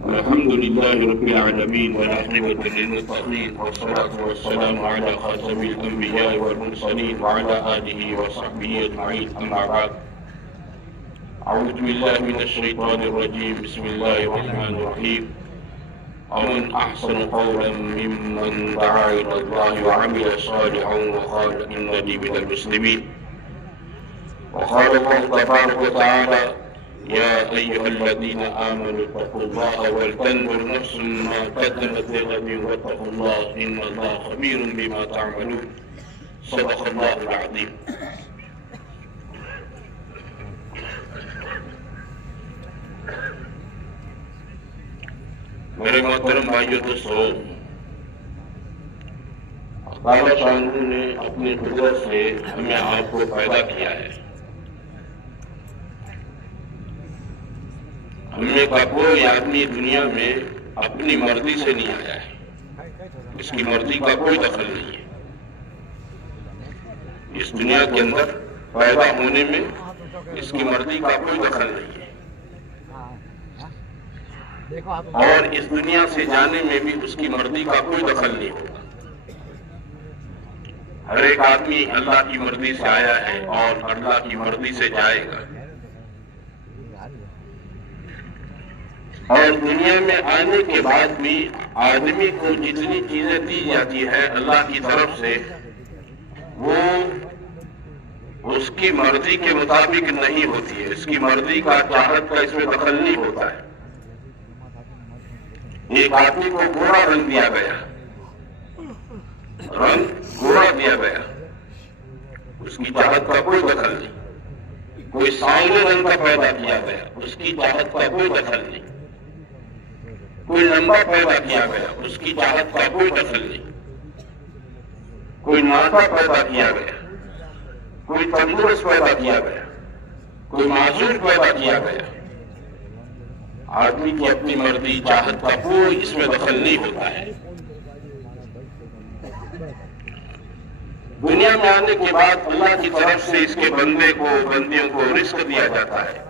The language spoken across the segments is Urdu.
الحمد لله رب العالمين والعاقبة للمتقين والصلاة والسلام على خاتم الأنبياء والمرسلين وعلى آله وصحبه أجمعين أما بعد أعوذ بالله من الشيطان الرجيم بسم الله الرحمن الرحيم ومن أحسن قولا ممن دعا إلى الله وعمل صالحا وقال إنني من المسلمين وقال الله تبارك وتعالى يا أيها الذين آمنوا اتقوا الله ولتنظر نفس ما قدمت لغد واتقوا الله إن الله خبير بما تعملون صدق الله العظيم. میرے محترم بھائیو دوستو، اللہ شانہ نے اپنی قدرت سے ہمیں آپ کو پیدا کیا ہے. ہم میں کا کوئی آدمی دنیا میں اپنی مرضی سے نہیں آیا ہے، اس کی مرضی کا کوئی دخل نہیں ہے. اس دنیا کے اندر پیدا ہونے میں اس کی مرضی کا کوئی دخل نہیں ہے، اور اس دنیا سے جانے میں بھی اس کی مرضی کا کوئی دخل نہیں ہوگا. ہر ایک آدمی اللہ کی مرضی سے آیا ہے اور اللہ کی مرضی سے جائے گا. اور دنیا میں آنے کے بعد بھی آدمی کو جتنی چیزیں دی جاتی ہے اللہ کی طرف سے، وہ اس کی مرضی کے مطابق نہیں ہوتی ہے. اس کی مرضی کا چاہت کا اس میں دخل نہیں ہوتا ہے. ایک آدمی کو گورا رنگ دیا گیا، رنگ گورا دیا گیا، اس کی چاہت کا کوئی دخل نہیں. کوئی سانولے رنگ کا پیدا کیا گیا، اس کی چاہت کا کوئی دخل نہیں. کوئی لمبا پیدا کیا گیا، اس کی چاہت کا کوئی دخل نہیں. کوئی ناٹا پیدا کیا گیا، کوئی تندرست پیدا کیا گیا، کوئی معذور پیدا کیا گیا. آدمی کی اپنی مرضی چاہت کا کوئی اس میں دخل نہیں ہوتا ہے. دنیا میں آنے کے بعد اللہ کی طرف سے اس کے بندیوں کو رزق دیا جاتا ہے.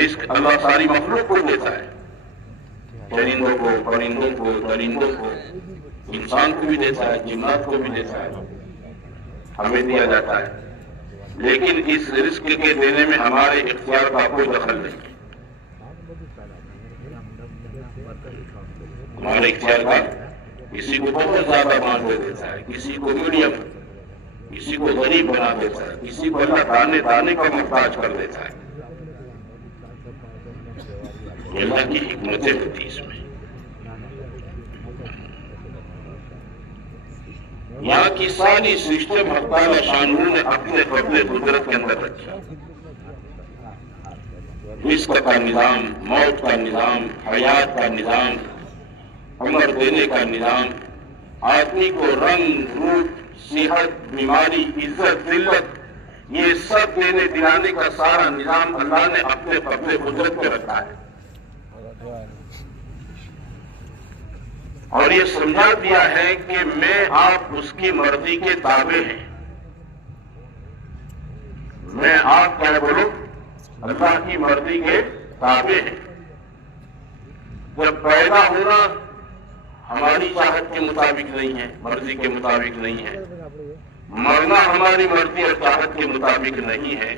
رزق اللہ ساری مخلوق کو دیتا ہے، چرندوں کو، پرندوں کو، درندوں کو، انسان کو بھی دیتا ہے، جنات کو بھی دیتا ہے، ہمیں دیا جاتا ہے. لیکن اس رزق کے دینے میں ہمارے اختیار کا کوئی دخل نہیں. ہمارے اختیار کا کسی کو بہت زیادہ مال دے دیتا ہے، کسی کو میڈیم، کسی کو غریب بنا دیتا ہے، کسی کو اللہ دانے دانے کا محتاج کر دیتا ہے. اللہ کی حکمتیں ہوتی اس میں. یہاں کی ساری سسٹم اللہ شانہ نے اپنے قدرت کے اندر رکھا. رزق کا نظام، موت کا نظام، حیات کا نظام، عمر دینے کا نظام، آدمی کو رنگ روپ، صحت، بیماری، عزت، ذلت، یہ سب دینے دلانے کا سارا نظام اللہ نے اپنے قدرت میں رکھا ہے. اور یہ سمجھا دیا ہے کہ میں آپ اس کی مرضی کے تابع ہیں. میں آپ کیا بولو؟ اللہ کی مرضی کے تابع ہیں. جب پیدا ہونا ہماری چاہت کے مطابق نہیں ہے، مرضی کے مطابق نہیں ہے، مرنا ہماری مرضی اور چاہت کے مطابق نہیں ہے،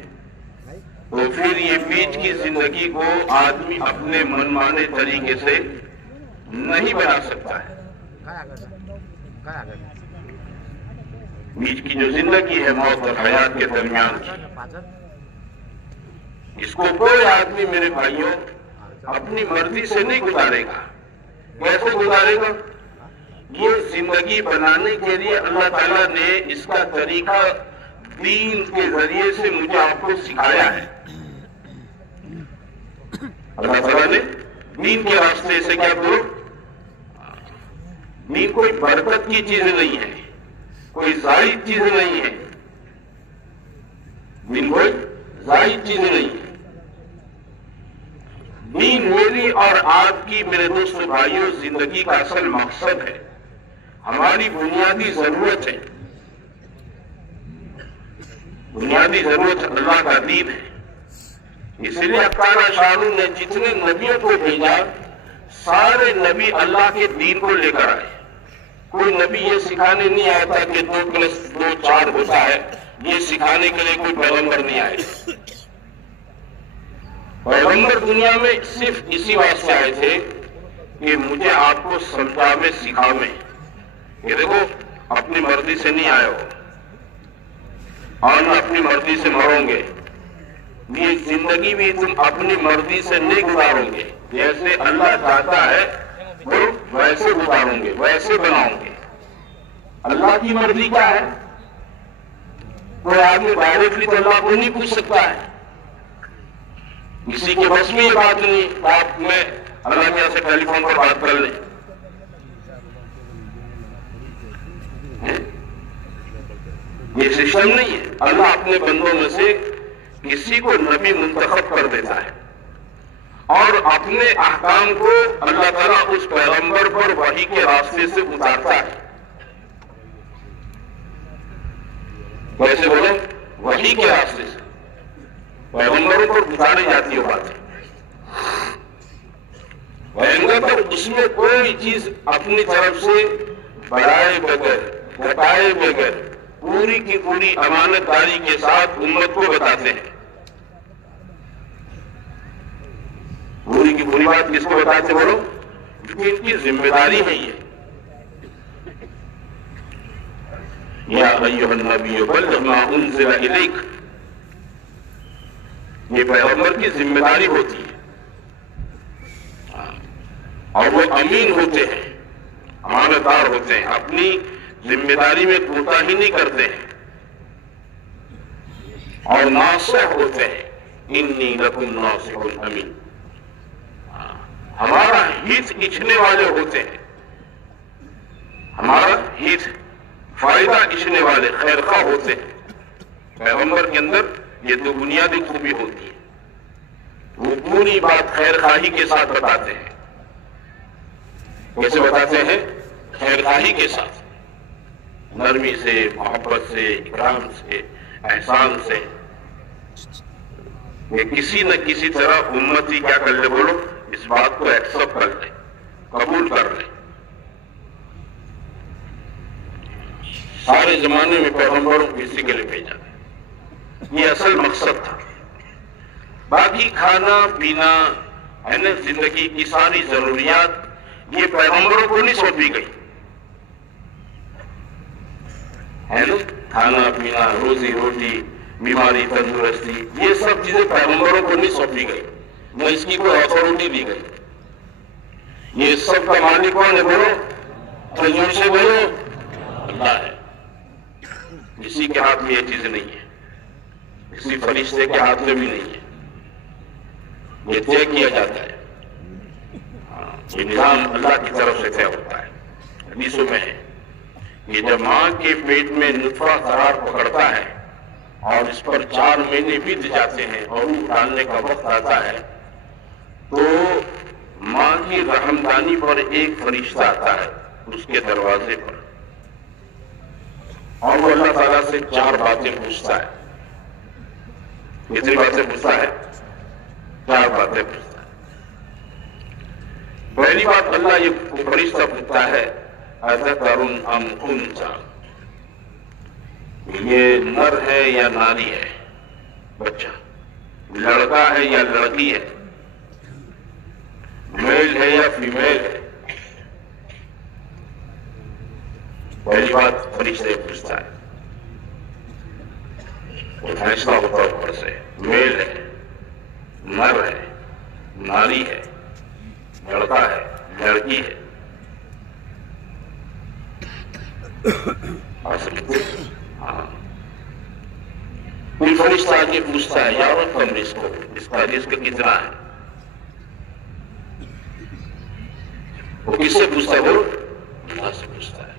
تو پھر یہ بیچ کی زندگی کو آدمی اپنے من مانے طریقے سے نہیں بنا سکتا ہے. بیچ کی جو زندگی ہے موت اور حیات کے درمیان کی، اس کو کوئی آدمی میرے بھائیوں اپنی مرضی سے نہیں گزارے گا. کیسے گزارے گا؟ یہ زندگی بنانے کے لیے اللہ تعالیٰ نے اس کا طریقہ دین کے ذریعے سے مجھے آپ کو سکھایا ہے. اللہ تعالیٰ نے دین کے راستے سے کیا کرو؟ دین کوئی برکت کی چیز نہیں ہے، کوئی زائد چیز نہیں ہے. دین کوئی زائد چیز نہیں ہے. دین میری اور آپ کی، میرے دوست بھائیوں، زندگی کا اصل مقصد ہے، ہماری بنیادی ضرورت ہے. بنیادی ضرورت اللہ کا دین ہے. اس لیے تعالیٰ شاہ نے جتنے نبیوں کو بھیجا سارے نبی اللہ کے دین کو لے کر آئے. کوئی نبی یہ سکھانے نہیں آیا تھا کہ 2+2=4 ہوتا ہے، یہ سکھانے کے لیے کوئی پیغمبر نہیں آئے. پیغمبر دنیا میں صرف اسی واسطے آئے تھے کہ مجھے آپ کو سمجھاوے سکھاوے. یہ دیکھو اپنی مرضی سے نہیں آئے ہو اور نہ اپنی مرضی سے مرو گے. یہ زندگی بھی تم اپنی مرضی سے نہیں گزارو گے، جیسے اللہ چاہتا ہے وہ ویسے گزارو گے، ویسے بناؤ گے. اللہ کی مرضی کیا ہے؟ کوئی آدمی ڈائریکٹلی تو اللہ کو نہیں پوچھ سکتا ہے. کسی کے بس میں یہ بات نہیں آپ میں اللہ میاں سے ٹیلی فون پر بات کر لیں. یہ سسٹم نہیں ہے. اللہ اپنے بندوں میں سے کسی کو نبی منتخب کر دیتا ہے اور اپنے احکام کو اللہ تعالیٰ اس پیغمبر پر وحی کے راستے سے اتارتا ہے. ویسے بولو وحی کے راستے سے پیغمبروں پر اتاری جاتی ہے باتیں. پیغمبر اس میں کوئی چیز اپنی طرف سے بڑھائے بغیر گھٹائے بغیر پوری کی پوری امانت داری کے ساتھ امت کو بتاتے ہیں. پوری کی پوری بات کس کو بتاتے بولو؟ کیونکہ ان کی ذمہ داری ہے یہ. یا ایھا النبی بلغ ما انزل الیک، یہ پیغمبر کی ذمہ داری ہوتی ہے اور وہ امین ہوتے ہیں، امانت دار ہوتے ہیں، اپنی ذمہ داری میں کوتاہی نہیں کرتے ہیں اور ناصح ہوتے ہیں. انی لکم ناصح امین، ہمارا ہت اچھنے والے ہوتے ہیں، ہمارا ہت فائدہ اچھنے والے خیر خواہ ہوتے ہیں. پیغمبر کے اندر یہ دو بنیادی خوبی ہوتی ہے. وہ پوری بات خیر خواہی کے ساتھ بتاتے ہیں. کیسے بتاتے ہیں؟ خیر خواہی کے ساتھ، نرمی سے، محبت سے، اکرام سے، احسان سے. یہ کسی نہ کسی طرح امتی کیا کر لے بولو؟ اس بات کو ایکسپٹ کر لے، قبول کر لے. سارے زمانے میں پیغمبروں کو اسی کے لیے بھیجا، یہ اصل مقصد تھا. باقی کھانا پینا ہے نا، زندگی کی ساری ضروریات یہ پیغمبروں کو نہیں سونپی گئی ہے نا. کھانا پینا، روزی روٹی، بیماری، تندرستی، یہ سب چیزیں پیغمبروں کو نہیں سونپی گئی، نہ اس کی کوئی اتھارٹی دی گئی. یہ سب کا مالک کون ہے بولو؟ تجور سے بولو اللہ ہے. کسی کے ہاتھ میں یہ چیز نہیں ہے، کسی فرشتے کے ہاتھ میں بھی نہیں ہے. یہ طے کیا جاتا ہے، یہ نظام اللہ کی طرف سے طے ہوتا ہے. حدیثوں میں ہے کہ جب ماں کے پیٹ میں نطفہ قرار پکڑتا ہے اور اس پر 4 مہینے بیت جاتے ہیں اور روح ڈالنے کا وقت آتا ہے تو ماں کی رحمدانی پر ایک فرشتہ آتا ہے اس کے دروازے پر اور وہ اللہ تعالیٰ سے 4 باتیں پوچھتا ہے. کتنی باتیں پوچھتا ہے؟ 4 باتیں پوچھتا ہے. پہلی بات اللہ یہ فرشتہ پوچھتا ہے اذکر ام انثی، یہ نر ہے یا ناری ہے بچہ، لڑکا ہے یا لڑکی ہے، میل ہے یا فیمیل ہے. پہلی بات فرشتے پوچھتا ہے. وہ فیصلہ ہوتا اوپر سے، میل ہے، نر ہے، ناری ہے، لڑکا ہے، لڑکی ہے. کوئی فرشتہ آگے پوچھتا ہے یا رقم رزق، اس کا رزق کتنا ہے؟ وہ کس سے پوچھتا ہے؟ وہ اللہ سے پوچھتا ہے.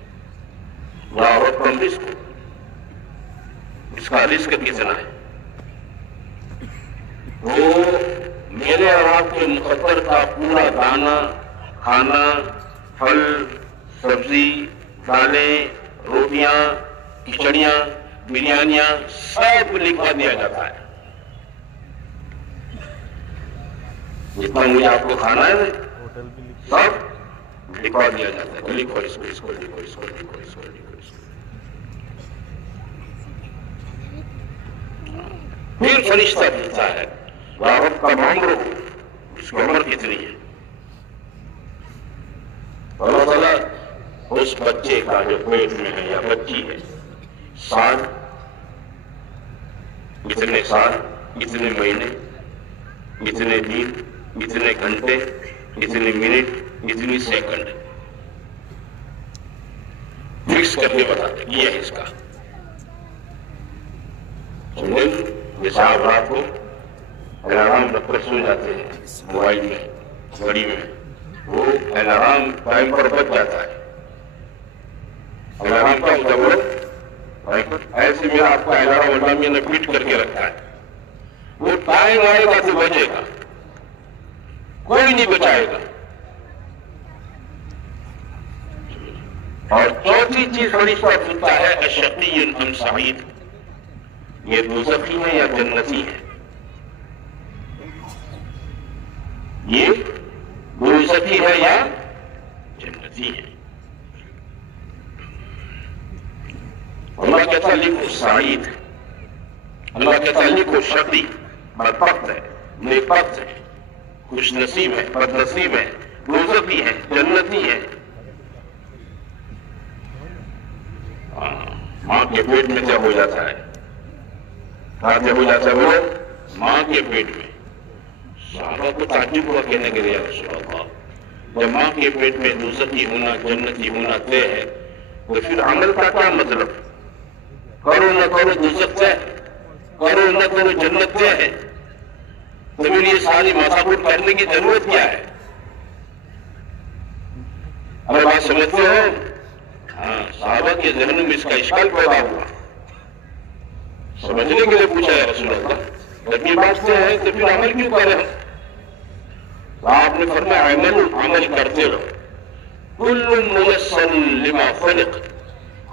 یا رقم رزق، اس کا رزق کتنا ہے؟ وہ میرے اور آپ کے مقدر کا پورا دانہ، کھانا، پھل، سبزی، دالیں، روٹیاں، کھچڑیاں، بریانیاں سب لکھا دیا جاتا ہے. جتنا مجھے آپ کو کھانا ہے سب لکھوا دیا جاتا ہے، لکھو اس کو، اس کو لکھو، اس کو لکھو، اس کو لکھو، اس کو۔ پھر فرشتہ پوچھتا ہے رب کا عمر، اس کی عمر کتنی ہے؟ اللہ تعالیٰ اس بچے کا جو پیٹ میں ہے یا بچی ہے، سال، اتنے سال، اتنے مہینے، اتنے دن، اتنے گھنٹے، اتنے منٹ، اتنی سیکنڈ فکس کر کے بتاتے یہ ہے اس کا۔ جیسے آپ رات کو الارم رکھ کر سو جاتے ہیں موبائل میں، گھڑی میں، وہ الارم ٹائم پر بچ جاتا ہے۔ الارم کا مطلب ایسے میں آپ کا الارم اللہ میں نے فٹ کر کے رکھا ہے، وہ ٹائم آئے گا تو بچے گا، کوئی نہیں بچائے گا۔ اور چوتھی چیز فرشتہ پوچھتا ہے اشقی ام سعید، یہ دوزخی ہے یا جنتی ہے؟ یہ دوزخی ہے یا جنتی ہے؟ اللہ کہتا ہے لکھو سعید، اللہ کہتا ہے لکھو شقی، بدبخت ہے، نیکبخت ہے، خوش نصیب ہے، بد نصیب ہے، دوزخی ہے، جنتی ہے۔ ماں کے پیٹ میں جب ہو جاتا ہے، کہاں جب ہو جاتا ہے وہ ماں کے پیٹ میں، صحابہ کو تعجب ہوا، کہنے کے لیے رسول اللہ جب ماں کے پیٹ میں دوزخی ہونا، جنتی ہونا طے ہے تو پھر عمل کا کیا مطلب؟ کرو نہ کرو دوزخ طے، کرو نہ کرو جنت طے ہے، تو پھر یہ ساری ماساپور کرنے کی ضرورت کیا ہے؟ اگر بات سمجھتے ہو؟ ہاں، صحابہ کے ذہن میں اس کا اشکال پیدا ہوا، سمجھنے کے لیے پوچھا ہے رسول اللہ جب یہ بات سے ہے تو پھر عمل کیوں کر رہے ہیں؟ آپ نے فرمایا عمل کرتے رہو، کل میسر لما خلق،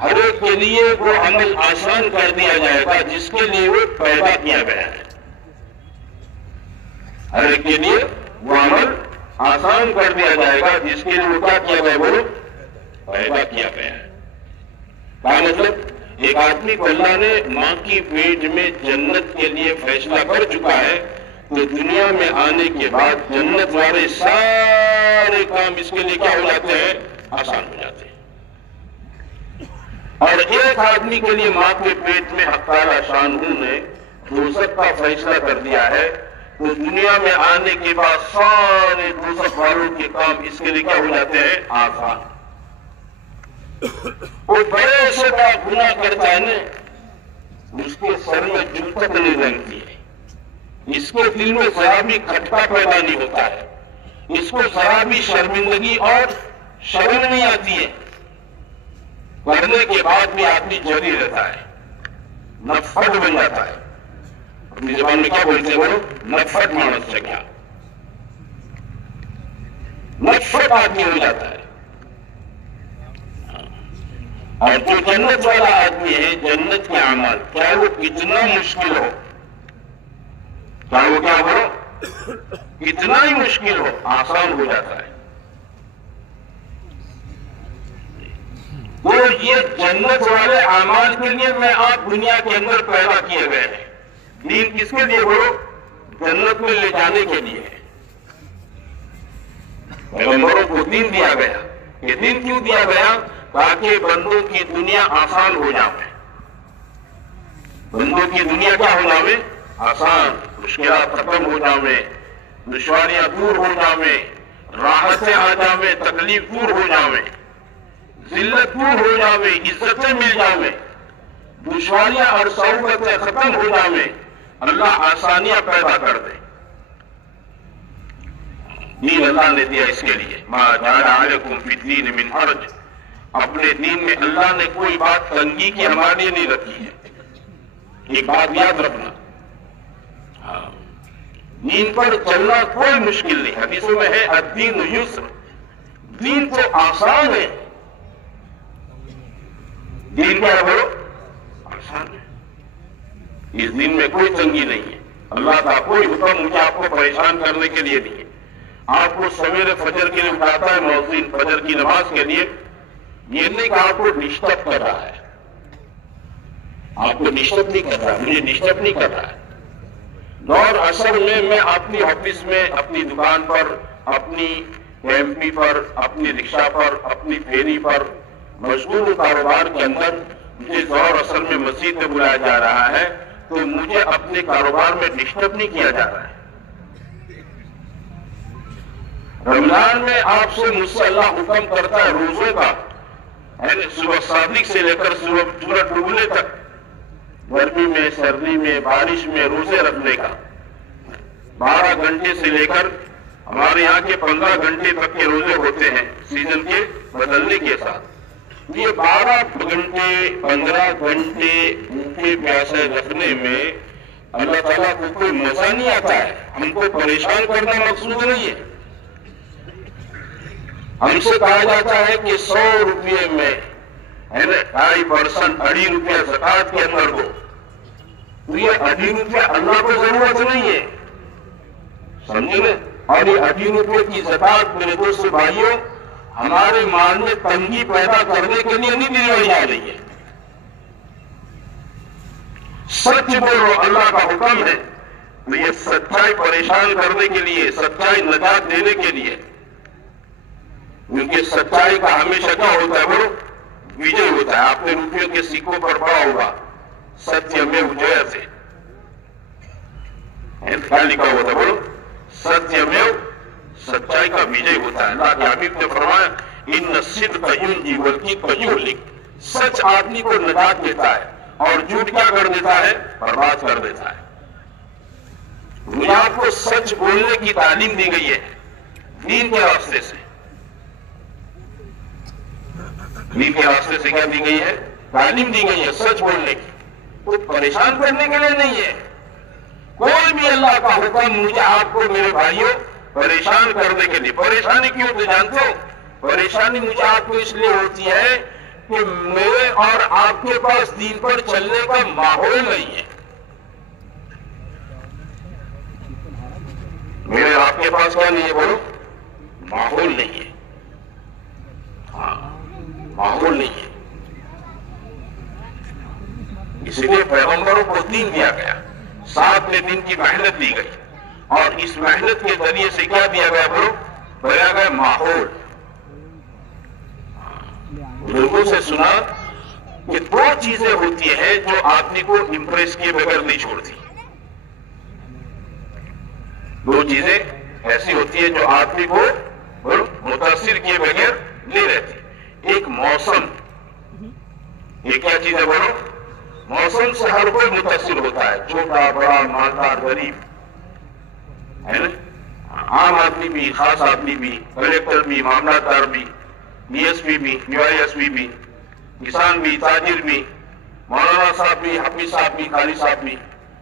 ہر ایک کے لیے وہ عمل آسان کر دیا جائے گا جس کے لیے وہ پیدا کیا گیا ہے۔ ہر ایک کے لیے وہ عمل آسان کر دیا جائے گا جس کے لیے وہ کیا کیا گیا، وہ پیدا کیا گیا ہے۔ کیا مطلب؟ ایک آدمی کو اللہ نے ماں کی پیٹ میں جنت کے لیے فیصلہ کر چکا ہے تو دنیا میں آنے کے بعد جنت والے سارے کام اس کے لیے کیا ہو جاتے ہیں؟ آسان ہو جاتے ہیں۔ اور ایک آدمی کے لیے ماں کے پیٹ میں حق تعالی شانہ نے دوزخ کا فیصلہ کر دیا ہے تو دنیا میں آنے کے بعد سارے دوزخ والوں کے کام اس کے لیے کیا ہو جاتے ہیں؟ آسان۔ وہ بڑے سے بڑا گناہ کرتا ہے نا، اس کے سر میں جل تک نہیں رنگتی ہے، اس کے دل میں ذرا بھی کھٹکا پیدا نہیں ہوتا ہے، اس کو ذرا بھی شرمندگی اور شرم نہیں آتی ہے، کرنے کے بعد بھی آدمی جری رہتا ہے، نفرت بن جاتا ہے۔ اپنی زبان میں کیا بولتے ہیں وہ؟ نفرت مانس سے کیا، نفرت آدمی ہو جاتا ہے۔ اور جو جنت والا آدمی ہے، جنت کے اعمال چاہے وہ کتنا مشکل ہو، چاہے وہ کیا ہو، کتنا ہی مشکل ہو، آسان ہو جاتا ہے۔ وہ یہ جنت والے اعمال کے لیے میں آپ دنیا کے اندر پیدا کیے گئے ہیں۔ دین کس کے لیے ہو؟ جنت میں لے جانے کے لیے۔ پیغمبروں کو دین دیا گیا، یہ دین کیوں دیا گیا؟ تاکہ بندوں کی دنیا آسان ہو جائے، بندوں کی دنیا کیا ہو جائے؟ آسان، مشکلات ختم ہو جائے، دشواریاں دور ہو جائے، راحتیں آ جائے، تکلیف دور ہو جائے، ذلت دور ہو جائے، عزتیں مل جائے، دشواریاں اور سہولتیں ختم ہو جائے، اللہ آسانیاں پیدا کر دے۔ دین اللہ نے دیا اس کے لیے، ما جعل علیکم فی الدین من حرج، اپنے دین میں اللہ نے کوئی بات تنگی کی ہمارے لیے نہیں رکھی ہے۔ ایک بات یاد رکھنا، دین پر چلنا کوئی مشکل نہیں، حدیثوں میں ہے الدین یسر، دین تو آسان ہے، دین کیا ہے؟ آسان ہے، اس دین میں کوئی تنگی نہیں ہے، اللہ کا کوئی حکم مجھے آپ کو پریشان کرنے کے لیے نہیں ہے۔ آپ کو سویرے فجر کے لیے اٹھاتا ہے مؤذن فجر کی نماز کے لیے، یہ نہیں کہ آپ کو ڈسٹرب کر رہا ہے، آپ کو ڈسٹرب نہیں کر رہا، مجھے ڈسٹرب نہیں کر رہا ہے۔ دور اصل میں اپنی آفس میں، اپنی دکان پر، اپنی ایم پی پر، اپنی رکشہ پر، اپنی پھیری پر مشغول کاروبار کے اندر مجھے دور اصل میں مسجد میں بلایا جا رہا ہے، تو مجھے اپنے کاروبار میں ڈسٹرب نہیں کیا جا رہا ہے۔ رمضان میں آپ سے مجھ سے اللہ حکم کرتا ہے روزوں کا، صبح صادق سے لے کر صبح سورج ڈوبنے تک، گرمی میں، سردی میں، بارش میں روزے رکھنے کا، 12 گھنٹے سے لے کر ہمارے یہاں کے 15 گھنٹے تک کے روزے ہوتے ہیں سیزن کے بدلنے کے ساتھ۔ یہ 12 گھنٹے 15 گھنٹے بھوکے پیاسے رکھنے میں اللہ تعالیٰ کو کوئی مزہ نہیں آتا ہے، ہم کو پریشان کرنا مقصود نہیں ہے۔ ہم سے کہا جاتا ہے کہ 100 روپے میں 2.5% 2.5 روپیہ زکوٰۃ کے اندر ہو، تو یہ 2.5 روپیہ اللہ کو ضرورت نہیں ہے، سمجھے نا؟ اور یہ 2.5 روپے کی زکوٰۃ میرے دوست بھائیوں ہمارے مال میں تنگی پیدا کرنے کے لیے نہیں دلوائی جا رہی ہے۔ سچ بولو، اللہ کا حکم ہے، تو یہ سچائی پریشان کرنے کے لیے، سچائی نجات دینے کے لیے، کیونکہ سچائی کا ہمیشہ کیا ہوتا ہے؟ وہ وجے ہوتا ہے۔ آپ نے روپیوں کے سکوں پر پڑھا ہوگا ستیمیو جیتے، کیا لکھا ہوتا ہے؟ بولو، ستیمیو، سچائی کا وجے ہوتا ہے۔ اللہ کے حبیب نے فرمایا ان الصدق ینجی والکذب یہلک، سچ آدمی کو نجات دیتا ہے اور جھوٹ کیا کر دیتا ہے؟ برباد کر دیتا ہے۔ مجھے آپ کو سچ بولنے کی تعلیم دی گئی ہے دین کے راستے سے، دین کے راستے سے کیا دی گئی ہے؟ تعلیم دی گئی ہے سچ بولنے کی، کوئی پریشان کرنے کے لیے نہیں ہے۔ کوئی بھی اللہ کا حکم مجھے آپ کو میرے بھائیوں پریشان کرنے کے لیے، پریشانی کیوں ہوتی جانتے ہو؟ پریشانی مجھے آپ کو اس لیے ہوتی ہے کہ میرے اور آپ کے پاس دین پر چلنے کا ماحول نہیں ہے۔ میرے آپ کے پاس کیا نہیں ہے؟ بولو، ماحول نہیں ہے۔ ہاں، ماحول نہیں ہے۔ اس لیے پیغمبروں کو دین دیا گیا، 7 دن کی محنت دی گئی، اور اس محنت کے ذریعے سے کیا دیا گیا؟ بولو، دیا گیا ماحول۔ لوگوں سے سنا کہ 2 چیزیں ہوتی ہیں جو آدمی کو امپریس کیے بغیر نہیں چھوڑتی۔ 2 چیزیں ایسی ہوتی ہیں جو آدمی کو متاثر کیے بغیر نہیں رہتی۔ ایک موسم، یہ کیا چیز ہے؟ بولو، موسم سے ہر کوئی متاثر ہوتا ہے، چھوٹا بڑا مالدار غریب، ہے نا؟ عام آدمی بھی، خاص آدمی بھی، کلیکٹر بھی، معاملات دار بھی، ڈی ایس پی بھی، ڈی وائی ایس پی بھی، کسان بھی، تاجر بھی، مولانا صاحب بھی، حافظ صاحب بھی، قاری صاحب بھی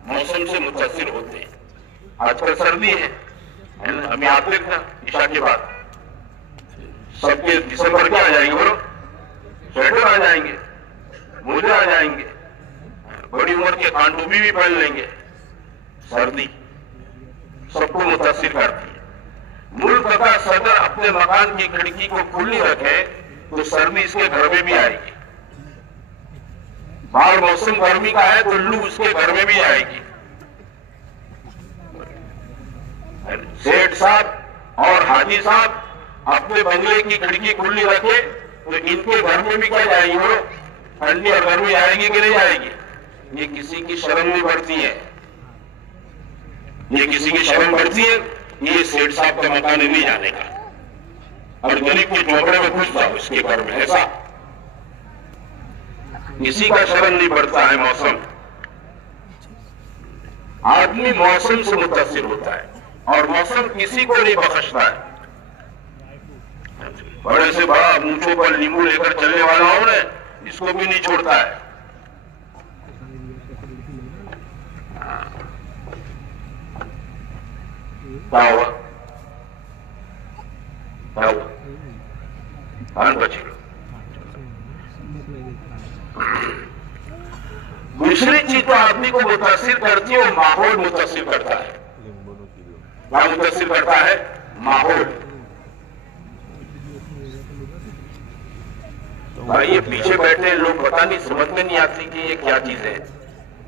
موسم سے متاثر ہوتے ہیں۔ آج کل سردی ہے نا؟ ابھی آپ دیکھنا عشاء کے بعد سب کے جسم پر کیا آ جائیں گے؟ بولو، سویٹر آ جائیں گے، موزے آ جائیں گے، بڑی عمر کے کانٹوبی بھی پہن لیں گے۔ سردی سب کو متاثر کرتی ہے۔ ملک کا صدر اپنے مکان کی کھڑکی کو کھلی رکھے تو سردی اس کے گھر میں بھی آئے گی۔ باہر موسم گرمی کا ہے تو لو اس کے گھر میں بھی آئے گی۔ سیٹھ صاحب اور حاجی صاحب اپنے بنگلے کی کھڑکی کھلی رکھے تو ان کے گھر میں بھی کیا جائے گی؟ وہ ٹھنڈی اور گرمی آئے گی کہ نہیں آئے گی؟ یہ کسی کی شرم نہیں بڑھتی ہے، یہ کسی کی شرم بڑھتی ہے؟ یہ سیٹھ صاحب کا مکان نہیں جانے کا، اور غریب کے جھونپڑے میں گھس جاؤ اس کے گھر میں، ایسا کسی کا شرم نہیں بڑھتا ہے۔ موسم، آدمی موسم سے متاثر ہوتا ہے اور موسم کسی کو نہیں بخشتا ہے۔ بڑے سے بڑا مونچھوں پر لیمو لے کر چلنے والا ہو نا، اس کو بھی نہیں چھوڑتا ہے۔ کیا ہوا؟ کیا ہوا؟ کہاں بچے لوگ؟ دوسری چیز جو آدمی کو متاثر کرتی ہے وہ ماحول متاثر کرتا ہے۔ کیا متاثر کرتا ہے؟ ماحول. بھائی یہ پیچھے بیٹھے لوگ پتہ نہیں سمجھ میں نہیں آتی کہ یہ کیا چیز ہے,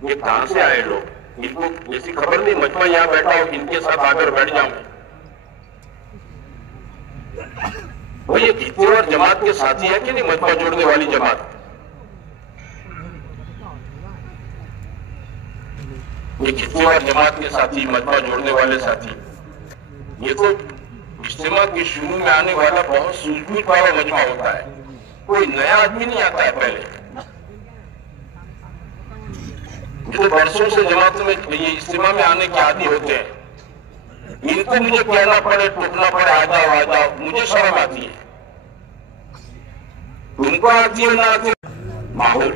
یہ کہاں سے آئے لوگ, ان کو ایسی خبر نہیں. مجمع یہاں بیٹھا ہو, ان کے ساتھ آ کر بیٹھ جاؤں. وہ یہ کتنی بار جماعت کے ساتھی ہے کہ نہیں, مجمع جوڑنے والی جماعت. یہ کتنی بار جماعت کے ساتھی, مجمع جوڑنے والے ساتھی. یہ تو اجتماع کے شروع میں آنے والا بہت سوجھ بوجھ والا مجمع ہوتا ہے, کوئی نیا آدمی نہیں آتا ہے. پہلے جو برسوں سے جماعت میں یہ اجتماع میں آنے کے عادی ہوتے ہیں, ان کو مجھے کہنا پڑے, ٹوکنا پڑے, آ جاؤ آ جاؤ, مجھے شرم آتی ہے. تم کو آتی ہے نہ آتی. ماحول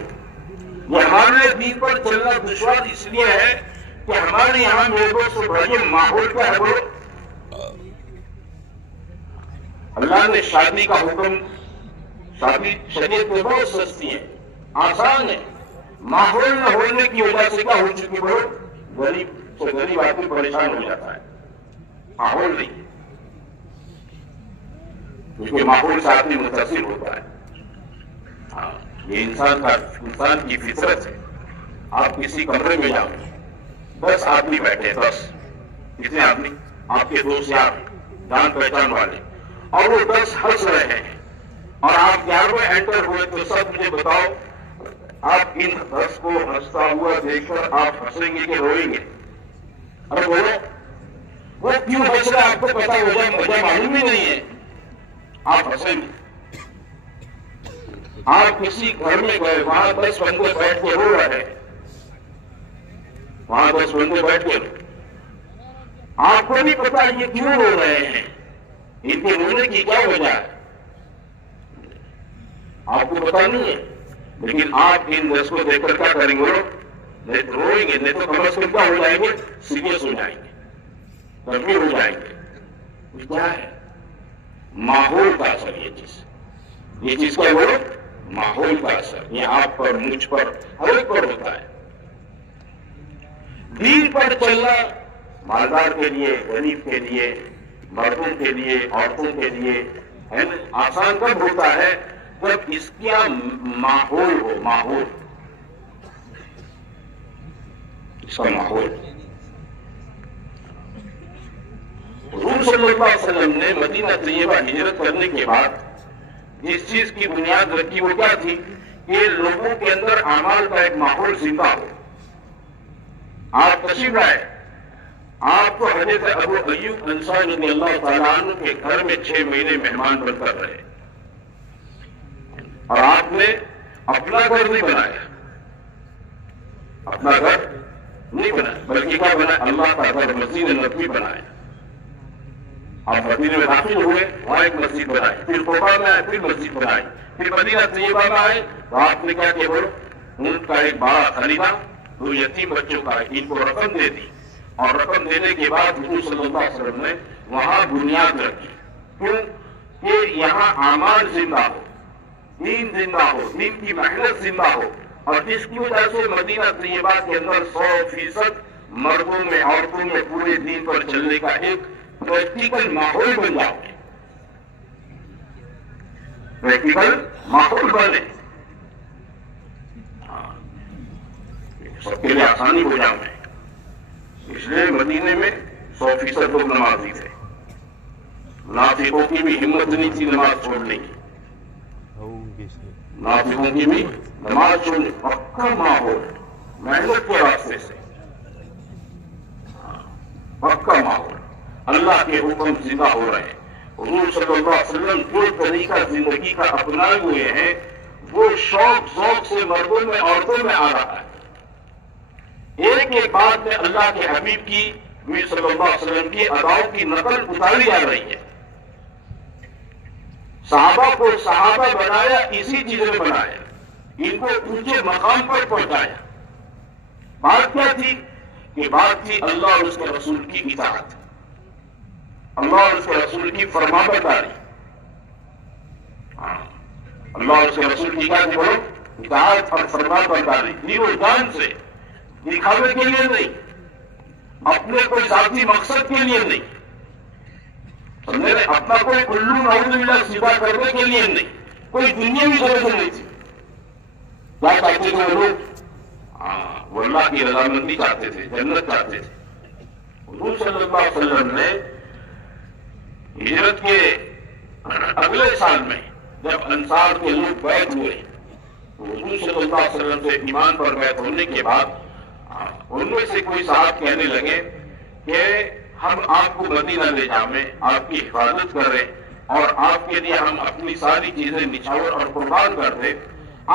یہ ہمارے دین پر چلنا دشوار اس لیے ہے کہ ہمارے یہاں لوگوں سے بڑے ماحول کیا ہے. بولو, اللہ نے شادی کا حکم, شادی شریعت میں بہت سستی ہے, آسان ہے. ماحول نہ ہونے کی وجہ سے کیا ہو چکی, بولو, غریب سے غریب آدمی پریشان ہو جاتا ہے. ماحول نہیں, کیونکہ ماحول سے آدمی متاثر ہوتا ہے. ہاں, یہ انسان کی فطرت ہے. آپ کسی کمرے میں جاؤ, 10 آدمی بیٹھے, 10 کتنے آدمی, آپ کے دوست یار جان پہچان والے, اور وہ 10 ہنس رہے ہیں, اور آپ 11ویں انٹر ہوئے تو سب مجھے بتاؤ, آپ ان 10 کو ہنستا ہوا دیکھ کر آپ ہنسیں گے کہ روئیں گے؟ ارے بولو, وہ کیوں ہنس رہے آپ کو پتا ہو جائے, مجھے معلوم ہی نہیں ہے, آپ ہنسیں گے. آپ کسی گھر میں گئے, وہاں 10 بندے بیٹھ کے رو رہے ہیں, وہاں 10 بندے بیٹھ کے, آپ کو نہیں پتا یہ کیوں رو رہے ہیں, ان کے رونے کی کیا وجہ ہے, آپ کو پتا نہیں ہے. لیکن آپ ان 10 کو دیکھ کر کیا کریں گے, نہیں تو روئیں گے, نہیں تو کم از کم کیا ہو جائیں گے, سیریس ہو جائیں گے, گمبھیر ہو جائیں گے. کیا ہے ماحول کا اثر, یہ چیز کیا بولو, ماحول کا اثر. یہ آپ پر, مجھ پر, ہر ایک پر ہوتا ہے. دین پر چلنا مالدار کے لیے, غریب کے لیے, مردوں کے لیے, عورتوں کے لیے ہے نا, آسان کب ہوتا ہے جب اس کا ماحول ہو. ماحول, اس کا ماحول. حضور صلی اللہ علیہ وسلم نے مدینہ طیبہ ہجرت کرنے کے بعد جس چیز کی بنیاد رکھی وہ کیا تھی کہ لوگوں کے اندر اعمال کا ایک ماحول زندہ ہو. آپ تشریف لائے, آپ کو حضرت ابو ایوب انصاری رضی اللہ تعالیٰ عنہ کے گھر میں 6 مہینے مہمان بن کر رہے, اور آپ نے اپنا گھر نہیں بنایا, اپنا گھر نہیں بنایا, بلکہ کیا بنایا, اللہ کا گھر مسجد نبوی بنایا. آپ مدینے میں داخل ہوئے, وہاں ایک مسجد بنائی, پھر قباء میں آئے, پھر مسجد بنائی, پھر مدینہ طیبہ میں آئے تو آپ نے کیا کیا, بولو, ان کا ایک بڑا خلیفہ 2 یتیم بچوں کا, ان کو رقم دے دی, اور رقم دینے کے بعد حضور صلی اللہ علیہ وسلم نے وہاں بنیاد رکھی. کیوں کہ یہاں اعمال زندہ ہو, دین زندہ ہو, دین کی محنت زندہ ہو, اور جس کی وجہ سے مدینہ طیبہ کے اندر 100% مردوں میں, عورتوں میں پورے دین پر چلنے کا ایک پریکٹیکل ماحول بن جاؤ, پریکٹیکل ماحول بنے, سب کے لیے آسانی ہو جاؤ. اس لیے مدینے میں 100% لوگ نمازی تھے, نافقوں کی بھی ہمت نہیں تھی نماز چھوڑنے کی, نافقوں کی بھی نماز چھوڑنے. پکا ماحول, محنت کے راستے سے پکا ماحول, اللہ کے حکم زندہ ہو رہے ہیں. حضور صلی اللہ علیہ وسلم جو طریقہ زندگی کا اپنائے ہوئے ہیں وہ شوق ذوق سے مردوں میں, عورتوں میں آ رہا ہے. ایک ایک بات میں اللہ کے حبیب کی, نبی صلی اللہ علیہ وسلم کی اداؤں کی نقل اتاری جا رہی ہے. صحابہ کو صحابہ بنایا, اسی چیز میں بنایا, ان کو اونچے مقام پر پہنچایا. بات کیا تھی کہ بات تھی اللہ اور اس کے رسول کی اطاعت, اللہ اور اس کے رسول کی فرمانبرداری. اللہ اور اس کے رسول کی کیا بولو, اطاعت اور فرمانبرداری, دل و جان سے, دکھاوے کے لیے نہیں, اپنے کوئی ذاتی مقصد کے لیے نہیں. سمجھے نا؟ اپنا کوئی الو نعوذ باللہ سیدھا کرنے کے لیے نہیں، کوئی دنیاوی غرض نہیں تھی. کیا چاہتے تھے وہ لوگ؟ وہ اللہ کی رضامندی چاہتے تھے، جنت چاہتے تھے. حضور صلی اللہ علیہ وسلم نے ہجرت کے اگلے سال میں جب انصار کے لوگ بیعت ہوئے تو حضور صلی اللہ علیہ وسلم سے ایمان پر بیعت ہونے کے بعد ان میں سے کوئی صاحب کہنے لگے کہ ہم آپ کو مدینہ لے جائیں، آپ کی حفاظت کریں اور آپ کے لیے ہم اپنی ساری چیزیں نچھاور اور قربان کر دیں.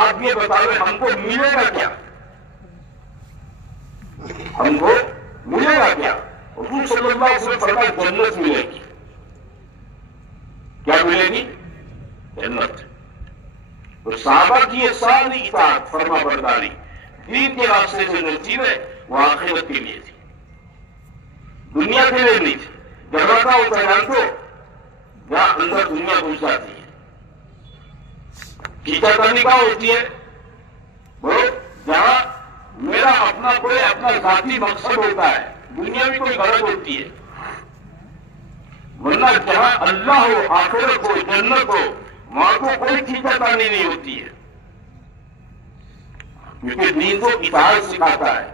آپ یہ بتائیں ہم کو ملے گا کیا؟ ہم کو ملے گا کیا؟ حضور صلی اللہ علیہ وسلم فرمایا جنت ملے گی. کیا ملے گی؟ جنت. تو صحابہ کی یہ ساری اطاعت، فرما برداری دین کے راستے سے جو چیزیں وہ آخرت کے لیے تھی، دنیا کے لیے نہیں تھی. دروازہ ہوتا ہے تو جہاں اندر دنیا گھس جاتی ہے. کھینچا کرنی کہاں ہوتی ہے؟ بولو، جہاں میرا اپنا کوئی اپنا ذاتی مقصد ہوتا ہے، دنیا میں کوئی غرض ہوتی ہے. ورنہ جہاں اللہ ہو، آخرت ہو، جنت ہو، وہاں کو کوئی کھینچا کرنی نہیں ہوتی ہے. کیونکہ دین کو اطاعت سکھاتا ہے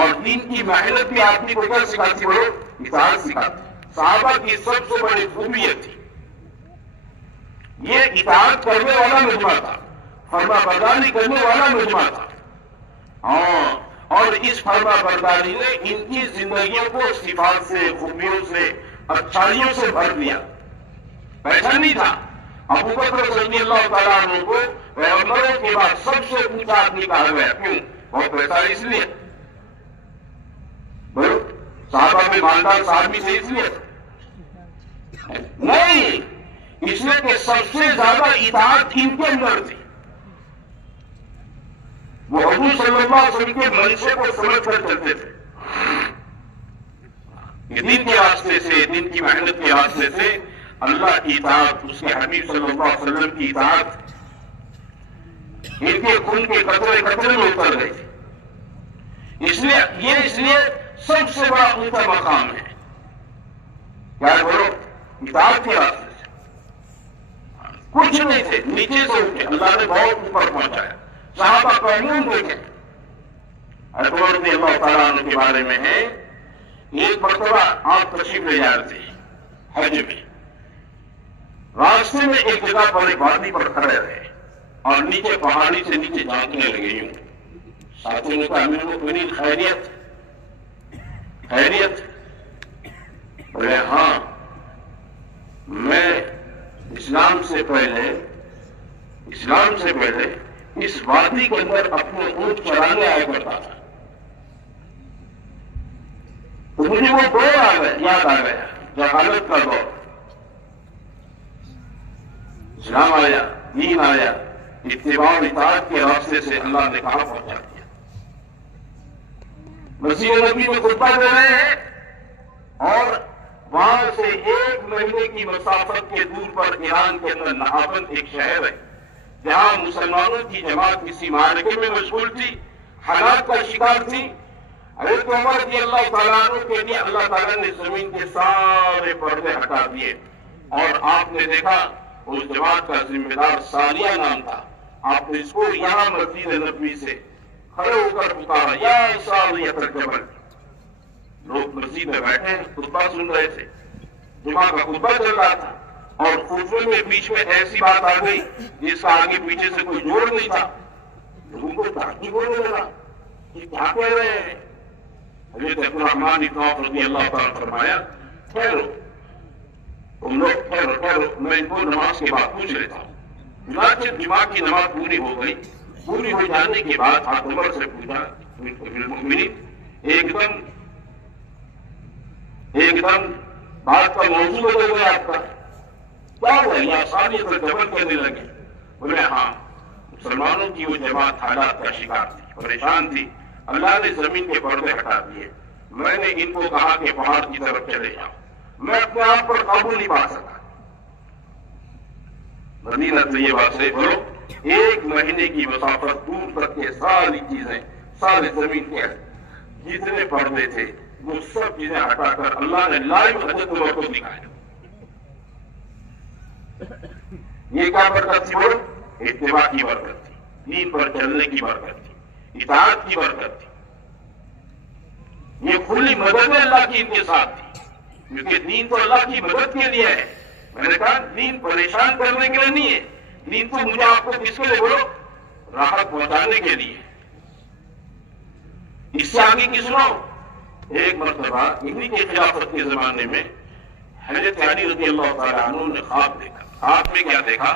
اور دین کی محنت بھی آدمی کو کیا سکھاتی ہے؟ اطاعت سکھاتی ہے. صحابہ کی سب سے بڑی خوبی یہ تھی، یہ اطاعت کرنے والا مجمع تھا، فرما برداری کرنے والا مجمع تھا. اور اس فرما برداری نے ان کی زندگیوں کو صفات سے، خوبیوں سے، اچھائیوں سے بھر دیا. پیسہ نہیں تھا. ابو بکر رضی اللہ تعالیٰ عنہ کو پیغمبروں کے بعد سب سے اونچا آدمی کہا گیا. کیوں؟ بہت پیسہ اس لیے. صحابہ میں مالدار صحابی سے اس لیے نہیں، اس لیے کہ سب سے زیادہ اطاعت ان کے اندر تھی. وہ حضور صلی اللہ علیہ وسلم کے منشے کو سمجھ کر چلتے تھے. دین کے راستے سے، دین کی محنت کے راستے سے اللہ کی اطاعت، اس کے حبیب صلی اللہ علیہ وسلم کی اطاعت ان کے خون کے قطرے قطرے میں اتر گئی. اس لیے سب سے بڑا اونچا مقام ہے. کیا بولو؟ اطاعت کے راستے سے. کچھ نہیں تھے، نیچے سے اٹھے، اللہ نے بہت اوپر پہنچایا. صحابہ قانون دیکھیں. حضرت عمر رضی اللہ تعالیٰ عنہ کے بارے میں ہے، ایک مرتبہ آپ تشریف لے جا رہے تھے حج میں. راستے میں ایک جگہ پر ایک وادی پر کھڑے رہے اور نیچے پہاڑی سے نیچے جھانکنے لگے. یوں ساتھیوں نے کہا امیر المؤمنین خیریت خیریت؟ بولے ہاں، میں اسلام سے پہلے اس وادی کے اندر اپنے اونٹ چرانے آیا کرتا تھا. تو مجھے وہ دور یاد آ گیا، جہالت کا دور. اسلام آیا، دین آیا، اتباع و اطاعت کے راستے سے اللہ نے کہاں پہنچا دیا. مسجد نبی میں خطبہ دے رہے ہیں اور وہاں سے 1 مہینے کی مسافت کے دور پر ایران کے اندر نہاوند ایک شہر ہے جہاں مسلمانوں کی جماعت کسی معرکے میں مشغول تھی، حالات کا شکار تھی. حضرت عمر رضی اللہ تعالیٰ عنہ کے لیے اللہ تعالیٰ نے زمین کے سارے پردے ہٹا دیے اور آپ نے دیکھا اس جماعت کا ذمہ دار سالیہ نام تھا. آپ نے اس کو یہاں مسجد نبوی سے کھڑے ہو کر پکارا، یا سالیۃ الجبل. لوگ مسجد میں بیٹھے خطبہ سن رہے تھے، جمعہ کا خطبہ چل رہا تھا اور خطبے میں بیچ میں ایسی بات آ گئی جس کا آگے پیچھے سے کوئی جوڑ نہیں تھا. لوگوں کو تعجب ہونے لگا، یہ کیا کہہ رہے ہیں؟ حضرت عبدالرحمن بن عوف رضی اللہ تعالیٰ فرمایا، ٹھہرو تم لوگ، ٹھہرو، میں ان کو نماز کے بعد پوچھ لیتا ہوں. چنانچہ جمعہ کی نماز پوری ہو گئی. پوری ہو جانے کے بعد آپ عمر سے پوچھا، ایک دم بات کا موضوع بدل گیا آپ کا، کیا ہوا؟ یا سالیۃ الجبل کہنے لگے. بولے ہاں، مسلمانوں کی وہ جماعت حالات کا شکار تھی، پریشان تھی، اللہ نے زمین کے پردے ہٹا دیے. میں نے ان کو کہا کہ پہاڑ کی طرف چلے جاؤ. میں اپنے آپ پر قابو نہیں پا سکا. مدینہ طیبہ سے بولو 1 مہینے کی مسافت دور تک کے ساری چیزیں، سارے زمین کے جتنے پردے تھے وہ سب چیزیں ہٹا کر اللہ نے لائیو حضرت عمر کو دکھایا. یہ کیا برکت تھی؟ بولو، اتباع کی برکت تھی، دین پر چلنے کی برکت تھی، اطاعت کی برکت تھی. یہ کھلی مدد اللہ کی ان کے ساتھ تھی، کیونکہ دین تو اللہ کی مدد کے لیے ہے. میں نے کہا دین پریشان کرنے کے لیے نہیں ہے، دین تو مجھے آپ کو کس کے لیے؟ بولو، راحت پہنچانے کے لیے. اس سے آگے کی سنو. ایک مرتبہ انہی کے خلافت کے زمانے میں حضرت علی رضی اللہ تعالیٰ عنہ نے خواب دیکھا. خواب میں کیا دیکھا؟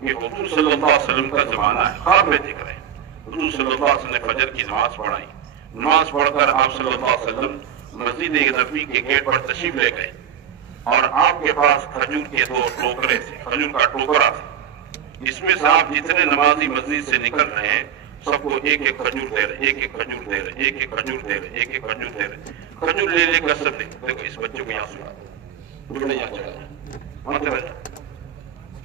کہ حضور صلی اللہ علیہ وسلم کا زمانہ ہے. خواب میں دیکھ رہے ہیں حضور صلی اللہ علیہ وسلم نے فجر کی نماز پڑھائی. نماز پڑھ کر آپ صلی اللہ علیہ وسلم مسجد نبوی کے گیٹ پر تشریف لے گئے اور آپ کے پاس کھجور کے 2 ٹوکرے تھے، کھجور کا ٹوکرا تھا. اس میں سے آپ جتنے نمازی مسجد سے نکل رہے ہیں سب کو ایک ایک کھجور دے رہے، ایک ایک کھجور دے رہے، ایک ایک کھجور دے رہے، ایک ایک کھجور دے رہے. کھجور لے لے کر سب دیکھو اس بچے کو یہاں سنا یہاں چلا جا، وہاں چلا جا،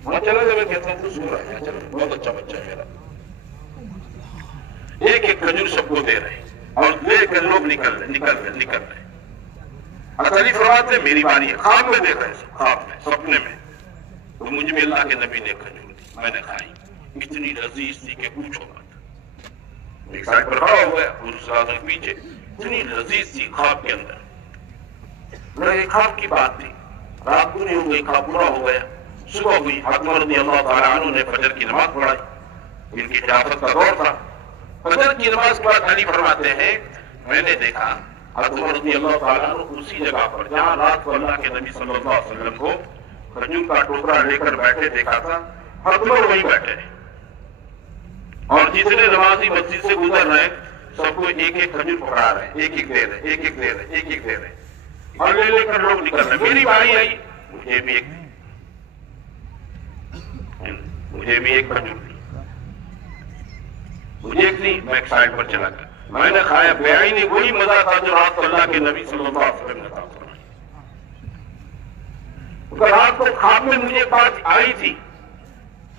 وہاں چلا جا. میں کہتا ہوں تو سن رہا ہے، یہاں چلا، بہت اچھا بچہ ہے میرا. ایک ایک کھجور سب کو دے رہے اور لے کر لوگ نکل رہے. علی فرماتے میری باری ہے. خواب میں دیکھ رہے ہیں، خواب میں، سپنے میں. تو مجھ میں اللہ کے نبی نے کھجور دی، میں نے کھائی. اتنی لذیذ تھی کہ پوچھو مت. ایک سائڈ پر کھڑا ہو گیا حضور صلی اللہ علیہ وسلم پیچھے. اتنی لذیذ تھی خواب کے اندر. میرے خواب کی بات تھی، رات پوری ہو گئی، خواب پورا ہو گیا. صبح ہوئی، حضرت عمر رضی اللہ تعالیٰ عنہ نے فجر کی نماز پڑھائی. ان کی خلافت کا دور تھا. فجر کی نماز کے بعد علی فرماتے ہیں میں نے دیکھا حضرت عمر رضی اللہ تعالیٰ عنہ اسی جگہ پر جہاں رات کو اللہ کے نبی صلی اللہ علیہ وسلم کو کھجور کا ٹوکرا لے کر بیٹھے دیکھا تھا، حضرت عمر وہیں بیٹھے ہیں اور جتنے نمازی مسجد سے گزر رہے سب کو ایک ایک کھجور پکڑا رہے، ایک ایک دے رہے، ایک ایک دے رہے، ایک ایک دے رہے اور لے لے کر لوگ نکل رہے. میری باری آئی، مجھے بھی ایک کھجور دی. مجھے ایک نہیں، میں ایک سائڈ پر چلا گیا. میں نے کھایا، پیا ہی نہیں. وہی مزہ تھا جو رات کو اللہ کے نبی صلی اللہ علیہ وسلم نے کہا. رات کو خواب میں مجھے بات آئی تھی،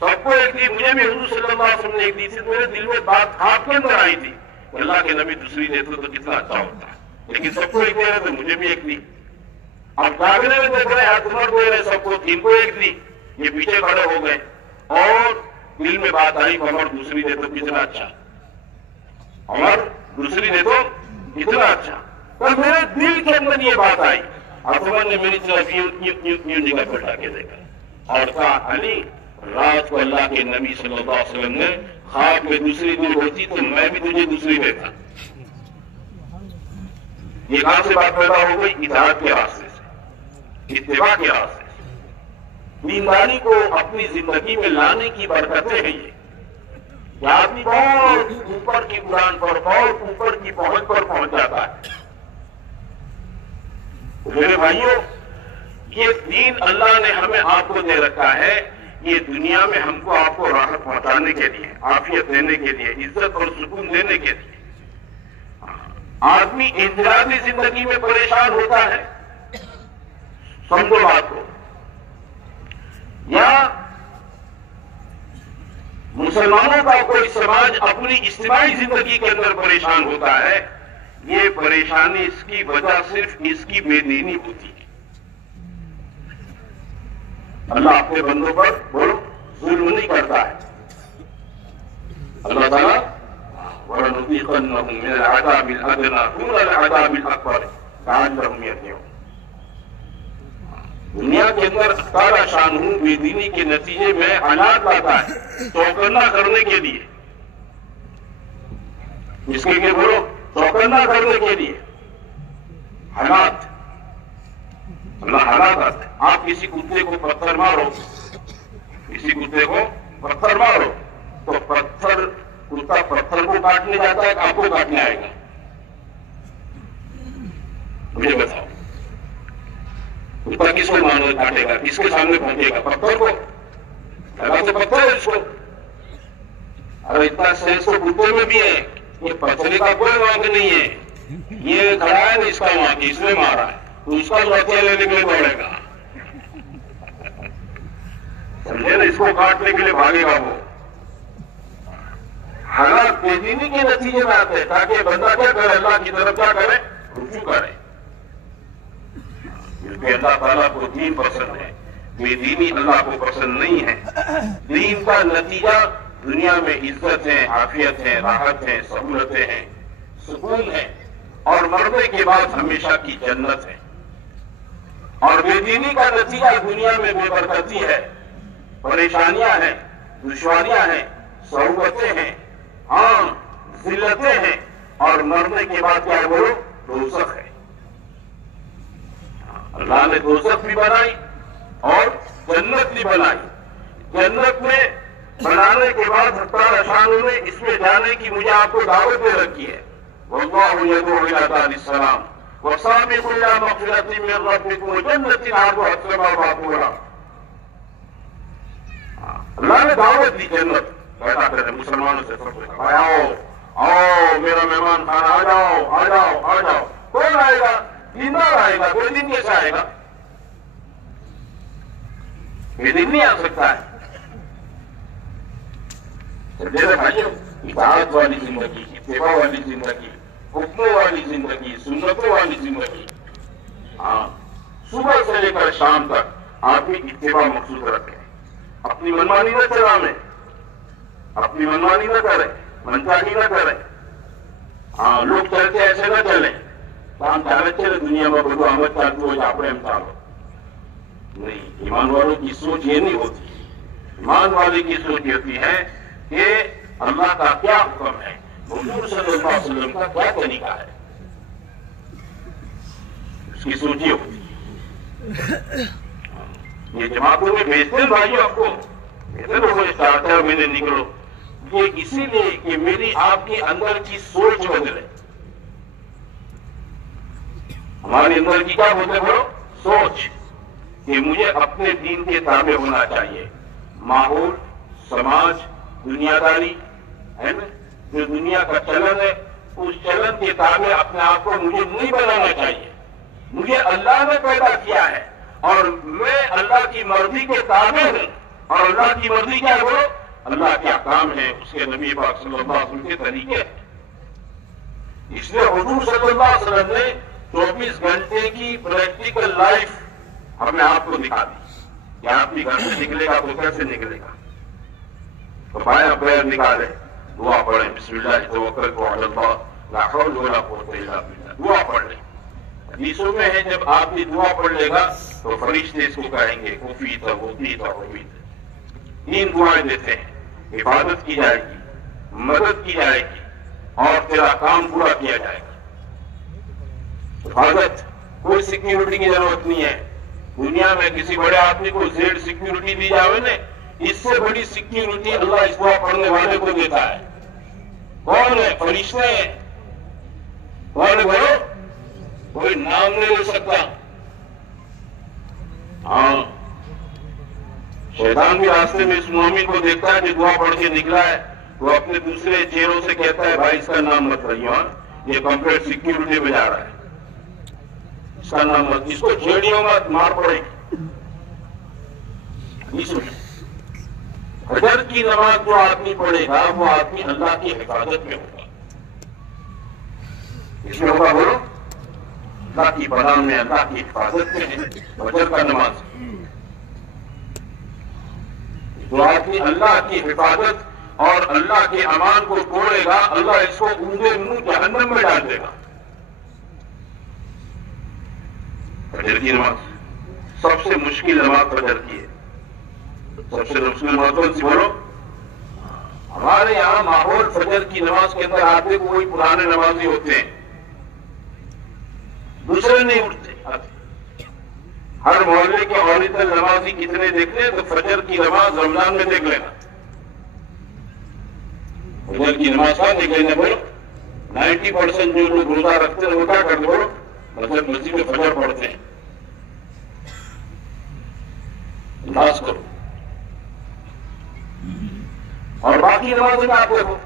سب کو ایک دی، مجھے بھی حضور صلی اللہ علیہ وسلم نے ایک دی تھی. میرے دل میں بات خواب کے اندر آئی تھی، اللہ کے نبی دوسری دیتے تو کتنا اچھا ہوتا ہے. لیکن سب کو ایک دے رہے تھے، مجھے بھی ایک دی. اب جاگنے میں دیکھ رہے حضرت عمر دے رہے سب کو، 3 کو ایک دی. یہ پیچھے کھڑے ہو گئے اور دل میں بات آئی عمر دوسری دے تو کتنا اچھا، عمر دوسری دے تو کتنا اچھا. پر میرے دل کے اندر یہ بات آئی. عمر نے میری طرف یوں نگاہ بٹھا کے دیکھا اور کہا علی رات کو اللہ کے نبی صلی اللہ علیہ وسلم نے خواب میں دوسری دی ہوتی تو میں بھی تجھے دوسری دیتا. یہ کہاں سے بات پیدا ہو گئی؟ اطاعت کے راستے سے، اتباع کے راستے سے. دینداری کو اپنی زندگی میں لانے کی برکتیں ہیں. یہ آدمی بہت اوپر کی اڑان پر، بہت اوپر کی پہنچ پر پہنچ جاتا ہے. میرے بھائیوں، یہ دین اللہ نے ہمیں آپ کو دے رکھا ہے. یہ دنیا میں ہم کو آپ کو راحت پہنچانے کے لیے، عافیت دینے کے لیے، عزت اور سکون دینے کے لیے. آدمی انفرادی زندگی میں پریشان ہوتا ہے، سمجھو بات کو، یا مسلمانوں کا کوئی سماج اپنی اجتماعی زندگی کے اندر پریشان ہوتا ہے. یہ پریشانی اس کی وجہ صرف اس کی بے دینی ہوتی ہے. اللہ اپنے بندوں پر بولو ظلم نہیں کرتا ہے. اللہ تعالیٰ وَلَنُذِيقَنَّهُم مِّنَ الْعَذَابِ الْأَدْنَىٰ دُونَ الْعَذَابِ الْأَكْبَرِ لَعَلَّهُمْ يَرْجِعُونَ. دنیا کے اندر تعالیٰ شان بے دینی کے نتیجے میں حالات لاتا ہے چوکنا کرنے کے لیے. اس کے لیے بولو چوکنا کرنے کے لیے حالات، اللہ حالات آتے ہیں. آپ کسی کتے کو پتھر مارو، کسی کتے کو پتھر مارو تو کتا پتھر کو کاٹنے جاتا ہے کہ آپ کو کاٹنے آئے گا؟ مجھے بتاؤ، کتا کس کو مانو کاٹے گا؟ کس کے سامنے پہنچے گا؟ پتھر کو. سے پتھر ہے اس کو. ارے اتنا سینس تو کتے میں بھی ہے. یہ پتھرے کا کوئی وانگ نہیں ہے، یہ کھڑا ہے نا اس کا وہاں کی، اس نے مارا ہے تو اس کا لوٹیا لینے کے لیے دوڑے گا. سمجھے نا، اس کو کاٹنے کے لیے بھاگے گا وہ. حالات بے دینی کے نتیجے میں آتے ہیں تاکہ بندہ کیا کرے؟ اللہ کی طرف کیا کرے؟ رجوع کرے. کیونکہ اللہ تعالیٰ کو دین پسند ہے، بے دینی اللہ کو پسند نہیں ہے. دین کا نتیجہ دنیا میں عزت ہے، عافیت ہے، راحت ہے، سہولتیں ہیں، سکون ہے، اور مرنے کے بعد ہمیشہ کی جنت ہے. اور بے دینی کا نتیجہ دنیا میں بے برکتی ہے، پریشانیاں ہیں، دشواریاں ہیں، صعوبتیں ہیں، ہاں ذلتیں ہیں، اور مرنے کے بعد کیا ہے بولو؟ دوزخ ہے. اللہ نے دوزخ بھی بنائی اور جنت بھی بنائی. جنت میں بنانے کے بعد حضرت اشانو نے اس میں جانے کی مجھے آپ کو دعوت دے رکھی ہے. واللہ یدعو الی دار السلام وسابقوا الی مغفرۃ من ربکم وجنۃ عرضها السماوات والارض. اللہ نے دعوت دی جنت پیدا کرے مسلمانوں سے. سب کو آؤ آؤ میرا مہمان خانہ، آ جاؤ آ جاؤ آ جاؤ. کون آئے گا؟ دیندار آئے گا. کوئی دن کیسے آئے گا؟ یہ دن نہیں آ سکتا ہے. میرے بھائیوں، اطاعت والی زندگی، اتباع والی زندگی، حکموں والی زندگی، سنتوں والی زندگی. ہاں، صبح سے لے کر شام تک آدمی اتباع مقصود رکھے، اپنی منمانی نہ چلانے، اپنی منمانی نہ کرے، منچانی نہ کرے. ہاں، لوگ چلتے ایسے نہ چلیں کام چالے چلے دنیا میں بدو احمد چالو ہو جاپڑے ہم چالو. نہیں، ایمان والوں کی سوچ یہ نہیں ہوتی. ایمان والے کی سوچ یہ ہوتی ہے کہ اللہ کا کیا حکم ہے، حضور صلی اللہ علیہ وسلم کا کیا طریقہ ہے، اس کی سوچ یہ ہوتی ہے. یہ جماعتوں میں بھیجتے ہیں بھائیوں، آپ کو بھیجتے لوگوں نے چارٹر میں نے نکلو، یہ اسی لیے کہ میری آپ کے اندر کی سوچ بدلے. ہمارے اندر کی کیا ہوتے بولو؟ سوچ کہ مجھے اپنے دین کے تابع ہونا چاہیے. ماحول، سماج، دنیا داری ہے نا، جو دنیا کا چلن ہے اس چلن کے تابع اپنے آپ کو مجھے نہیں بنانا چاہیے. مجھے اللہ نے پیدا کیا ہے اور میں اللہ کی مرضی کے تابع ہوں. اور اللہ کی مرضی کیا ہے بولو؟ اللہ کے احکام ہے، اس کے نبی پاک صلی اللہ علیہ وسلم کے طریقے. اس لیے حضور صلی اللہ علیہ وسلم نے 24 گھنٹے کی پریکٹیکل لائف ہمیں آپ کو دکھا دی کہ آپ بھی گھر سے نکلے گا تو کیسے نکلے گا. تو بائیں پیر نکالے، دعا پڑھیں، بسم اللہ توکلت علی اللہ لا حول ولا قوت الا باللہ. دعا پڑھ لیں. حدیثوں میں ہے جب آپ یہ دعا پڑھ لے گا تو فرشتے اس کو کہیں گے کفیت وقیت وامید. 3 دعائیں دیتے ہیں. حفاظت کی جائے گی، مدد کی جائے گی، اور تیرا کام پورا کیا جائے گا. حفاظت، کوئی سیکیورٹی کی ضرورت نہیں ہے. دنیا میں کسی بڑے آدمی کو زیڈ سیکیورٹی دی جاوے نا، اس سے بڑی سیکیورٹی اللہ اس دعا پڑھنے والے کو دیتا ہے. کون ہے؟ فرشتے ہیں. کون ہے بولو؟ کوئی نام نہیں لے سکتا. ہاں، شیطان بھی راستے میں اس مومن کو دیکھتا ہے جو دعا پڑھ کے نکلا ہے، وہ اپنے دوسرے چہروں سے کہتا ہے بھائی اس کا نام مت رہیو، یہ کمپلیٹ سیکیورٹی میں جا رہا ہے، اس کا نام مت، اس کو چھیڑیوں مت، مار پڑے گی. فجر کی نماز جو آدمی پڑھے گا وہ آدمی اللہ کی حفاظت میں ہوگا. اس میں ہوگا بولو؟ اللہ کی پناہ میں، اللہ کی حفاظت میں ہے فجر کا نماز. جو آدمی اللہ کی حفاظت اور اللہ کے امان کو توڑے گا، اللہ اس کو اونگے منہ جہنم میں ڈال دے گا. فجر کی نماز سب سے مشکل نماز فجر کی ہے. سب سے مشکل نماز کون سی بولو؟ ہمارے یہاں ماحول فجر کی نماز کے اندر آتے کوئی پرانے نمازی ہوتے ہیں، دوسرے نہیں اٹھتے. ہر محلے کے اوریجنل نمازی کتنے دیکھ لیں تو فجر کی نماز رمضان میں دیکھ لینا. فجر کی نماز کا دیکھ لینا بولو. 90% جو لوگ روزہ رکھتے ہیں وہ کیا کرتے بولو؟ مطلب مسجد میں فجر پڑھتے ہیں. نماز کرو. اور باقی نمازوں میں آپ دیکھو،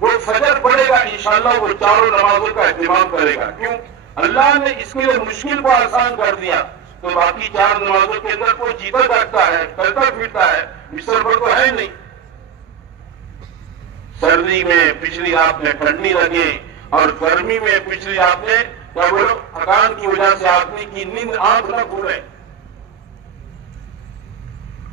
وہ فجر پڑھے گا انشاءاللہ وہ چاروں نمازوں کا اہتمام کرے گا. کیوں؟ اللہ نے اس کے لیے مشکل کو آسان کر دیا. تو باقی 4 نمازوں کے اندر کوئی جیتا جاگتا ہے، چلتا پھرتا ہے، بستر پر تو ہے نہیں. سردی میں پچھلی رات میں ٹھنڈی لگے اور گرمی میں پچھلی رات میں کیا بولو تھکان کی وجہ سے آدمی کی نیند آنکھ نہ کھلے.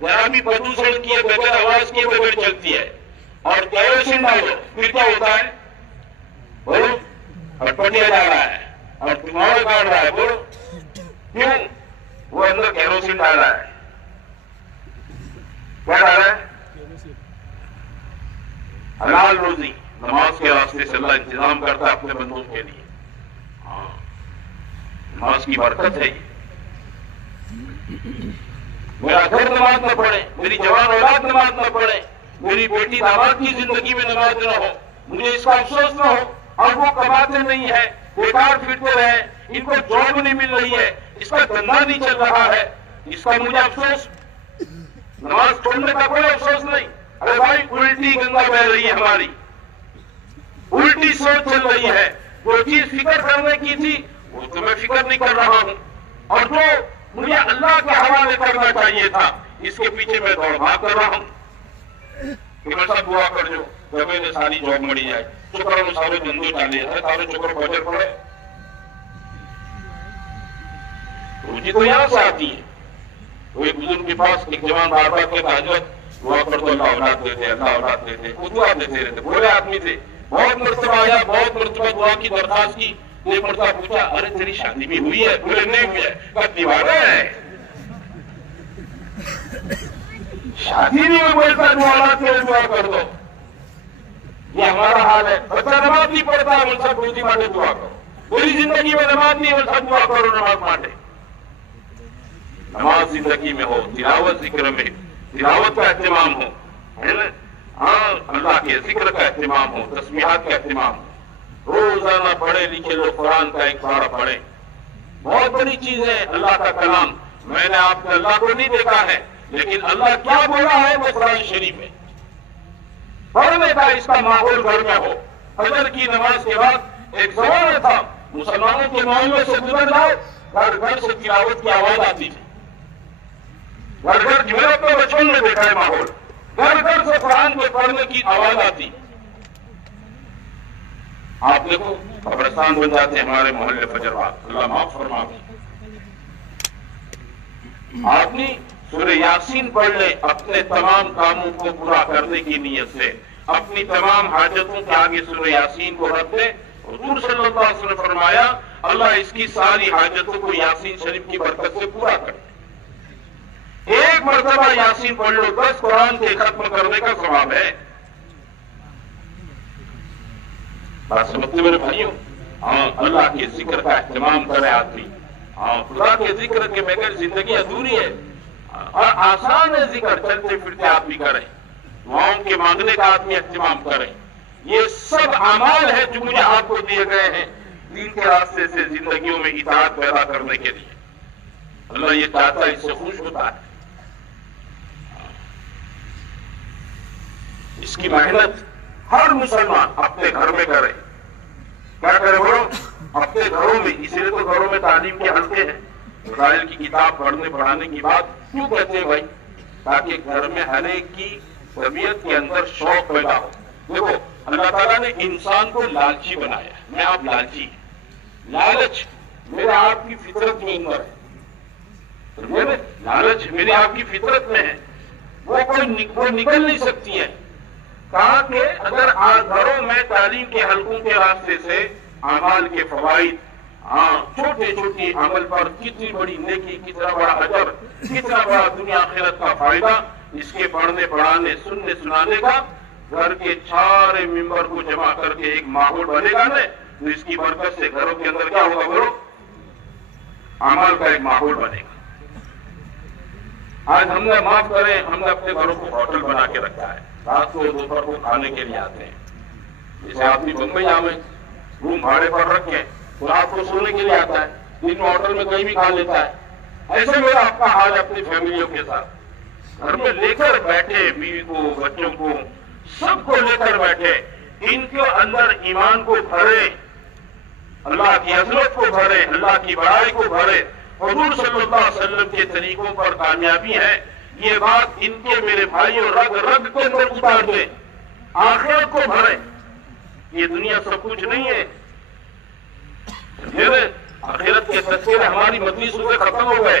ذرا بھی پردوشن کیے بغیر آواز کیے بغیر چلتی ہے. اور کیروسین ڈالو پھر کیا ہوتا ہے؟ بولو. پٹپٹیا جا رہا ہے اور دھواں کاٹ رہا ہے. بولو کیوں؟ وہ اندر کیروسین ڈال رہا ہے. کیا ڈال رہا ہے؟ حلال روزی. نماز کے راستے سے اللہ انتظام کرتا ہے اپنے بندوں کے لیے. نماز کی برکت ہے. میرا گھر نماز نہ پڑھے, میری جوان اولاد نماز نہ پڑھے, میری بیٹی داماد کی زندگی میں نماز نہ ہو, مجھے اس کا افسوس نہ ہو. اور وہ کماتے نہیں ہے, بیکار پھرتے رہے, ان کو جاب نہیں مل رہی ہے, اس کا دھندا نہیں چل رہا ہے, اس کا مجھے افسوس. نماز چھوڑنے کا کوئی افسوس نہیں. ارے بھائی الٹی گنگا بہ رہی ہے ہماری, الٹی سوچ چل رہی ہے. جو چیز فکر کرنے کی تھی وہ تو میں فکر نہیں کر رہا ہوں, اور جو مجھے اللہ کے حوالے کرنا چاہیے تھا اس کے پیچھے میں دوڑ بھاگ کر رہا ہوں. کہ میں سب دعا کر جو جب میں ساری جاب مڑی جائے, شکر ہم سارے دھندے ڈالے ہیں, سارے شکر فجر پڑے. روزی تو یہاں سے آتی ہے. تو ایک بزرگ کے پاس ایک جوان بار بار کے حضرت دعا کر تو اللہ اولاد دیتے, اللہ اولاد دیتے, وہ دعا دیتے رہتے. بولے آدمی تھے, بہت مرتبہ آیا, بہت مرتبہ دعا کی درخواست کی. ایک مرتبہ پوچھا, ارے تیری شادی بھی ہوئی ہے؟ بولے نہیں ہوئی ہے. کہا دیوانہ ہے, شادی نہیں ہوئی بولتا اولاد کے دعا کر دو. یہ ہمارا حال ہے. بچہ نماز نہیں پڑھتا ہے, مل سب روزی مانٹے دعا کرو. پوری زندگی میں نماز نہیں, مل سب دعا کرو نماز مانٹے. نماز زندگی میں ہو, تلاوت ذکر میں, تلاوت کا اہتمام ہو, ہے نا, ہاں اللہ کے ذکر کا اہتمام ہو, تسبیحات کا اہتمام ہو. روزانہ پڑھے لکھے لوگ قرآن کا ایک پارہ پڑھیں. بہت بڑی چیز ہے اللہ کا کلام. میں نے آپ کو اللہ کو نہیں دیکھا ہے, لیکن اللہ کیا بولا ہے وہ قرآن شریف میں. پڑھنے کا اس کا ماحول گھر میں ہو. فجر کی نماز کے بعد ایک زمانہ تھا مسلمانوں کے معاملے سے گزر جاؤ, گھر گھر سے تلاوت کی آواز آتی تھی. گھر گھر کی, میں اپنے بچوں نے دیکھا ہے ماحول, گھر گھر سے قرآن کے پڑھنے کی آواز آتی. آپ دیکھو قبرستان بن جاتے ہمارے محلے فجر بعد, اللہ معاف فرمائے. آدمی سورہ یاسین پڑھ لے اپنے تمام کاموں کو پورا کرنے کی نیت سے, اپنی تمام حاجتوں کے آگے سورہ یاسین کو رکھ دے. حضور صلی اللہ علیہ وسلم نے فرمایا اللہ اس کی ساری حاجتوں کو یاسین شریف کی برکت سے پورا کر دے. ایک مرتبہ یاسین پڑھ لو, 10 قرآن کے ختم کرنے کا ثواب ہے. بات سمجھتے میرے بھائیوں؟ ہاں اللہ کے ذکر کا اہتمام کرے آدمی. ہاں خدا کے ذکر کے بغیر زندگی ادھوری ہے. اور آسان ہے ذکر, چلتے پھرتے آدمی کرے, دعاؤں کے مانگنے کا آدمی اہتمام کرے. یہ سب اعمال ہے جو مجھے آپ کو دیے گئے ہیں دین کے راستے سے زندگیوں میں اطاعت پیدا کرنے کے لیے. اللہ یہ چاہتا ہے, اس سے خوش ہوتا ہے. اس کی محنت ہر مسلمان اپنے گھر میں کرے. کیا کرے بولو؟ اپنے گھروں میں. اسی لیے تو گھروں میں تعلیم کے حلقے ہیں. مسائل کی کتاب پڑھنے پڑھانے کی بات کیوں کہتے ہیں بھائی؟ تاکہ گھر میں ہر ایک کی طبیعت کے اندر شوق پیدا ہو. دیکھو اللہ تعالیٰ نے انسان کو لالچی بنایا. میں آپ لالچی, لالچ میرے آپ کی فطرت میں اندر ہے. لالچ میرے آپ کی فطرت میں ہے, وہ نکل نہیں سکتی ہے. کہا کہ اگر گھروں میں تعلیم کے حلقوں کے راستے سے اعمال کے فوائد, چھوٹے چھوٹے عمل پر کتنی بڑی نیکی, کتنا بڑا اجر, کتنا بڑا دنیا آخرت کا فائدہ اس کے پڑھنے پڑھانے سننے سنانے کا. گھر کے سارے ممبر کو جمع کر کے ایک ماحول بنے گا نا, تو اس کی برکت سے گھروں کے اندر کیا ہوگا بولو؟ اعمال کا ایک ماحول بنے گا. آج ہم نے معاف کریں, ہم نے اپنے گھروں کو ہوٹل بنا کے رکھا ہے. رات کو دوپہر کو کھانے کے لیے آتے ہیں. جیسے آدمی بمبئی آئے روم بھاڑے پر رکھے تو رات کو سونے کے لیے آتا ہے, دن میں ہوٹل میں کہیں بھی کھا لیتا ہے. ایسے میرا آپ کا حال اپنی فیملیوں کے ساتھ. گھر میں لے کر بیٹھے, بیوی کو, بچوں کو, سب کو لے کر بیٹھے. ان کے اندر ایمان کو بھرے, اللہ کی عظمت کو بھرے, اللہ کی بڑائی کو بھرے. حضور صلی اللہ علیہ وسلم کے طریقوں پر کامیابی ہے. یہ بات ان کے میرے بھائیوں رگ رگ کے اندر اتار دیں, آخرت کو بھرے. یہ دنیا سب کچھ نہیں ہے. آخرت کے تذکرے ہماری مجلسوں سے ختم ہو گئے.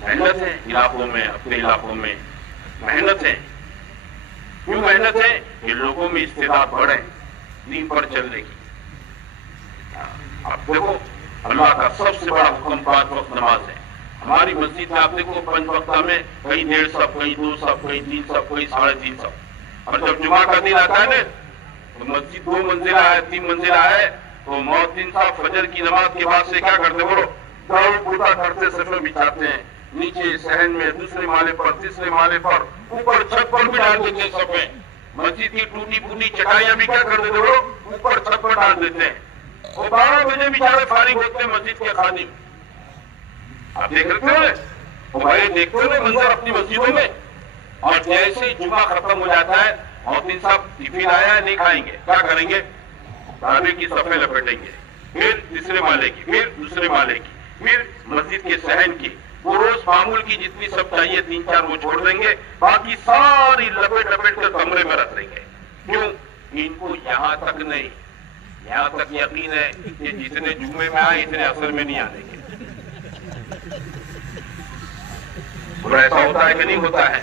محنت ہے علاقوں میں، اپنے علاقوں میں محنت ہے. کیوں محنت ہے؟ کہ لوگوں میں استعداد بڑھے دین پر چلنے کی. آپ دیکھو اللہ کا سب سے بڑا حکم 5 وقت نماز ہے. ہماری مسجد میں آپ دیکھو 5 وقت میں کئی 1.5 صف، کئی 2 صف، کئی 3 صف، کئی 3.5 صف. اور جب جمعہ کا دن آتا ہے نا تو مسجد 2 منزلہ ہے، 3 منزلہ ہے، تو مؤذن صاحب فجر کی نماز کے بعد سے کیا کرتے بولو؟ دوڑ پوتا کرتے صفیں بچھاتے ہیں، نیچے صحن میں، دوسرے مالے پر، تیسرے مالے پر، اوپر چھت پر بھی ڈال دیتے ہیں صفیں. مسجد کی ٹوٹی پھوٹی چٹائیاں بھی کیا کر دیتے بولو؟ اوپر چھت پر ڈال دیتے ہیں. وہ 12 بجے بیچارے فارغ ہوتے ہیں مسجد کے خادم. آپ دیکھ رکھتے ہو وہ بھائی دیکھتے ہو منظر اپنی مسجدوں میں. اور جیسے جمعہ ختم ہو جاتا ہے مؤذن صاحب ٹفن آیا ہے نہیں کھائیں گے، کیا کریں گے؟ دھابے کی صفیں لپیٹیں گے، پھر تیسرے مالے کی، پھر دوسرے مالے کی، پھر مسجد کے صحن کی. وہ روز معمول کی جتنی سب چاہیے 3-4 وہ چھوڑ دیں گے، باقی ساری لپیٹ لپیٹ کر کمرے میں رکھ دیں گے. کیوں؟ ان کو یہاں تک نہیں، یہاں تک یقین ہے کہ جتنے جمعے میں آئے اتنے اثر میں نہیں آنے گے. ایسا ہوتا ہے کہ نہیں ہوتا ہے؟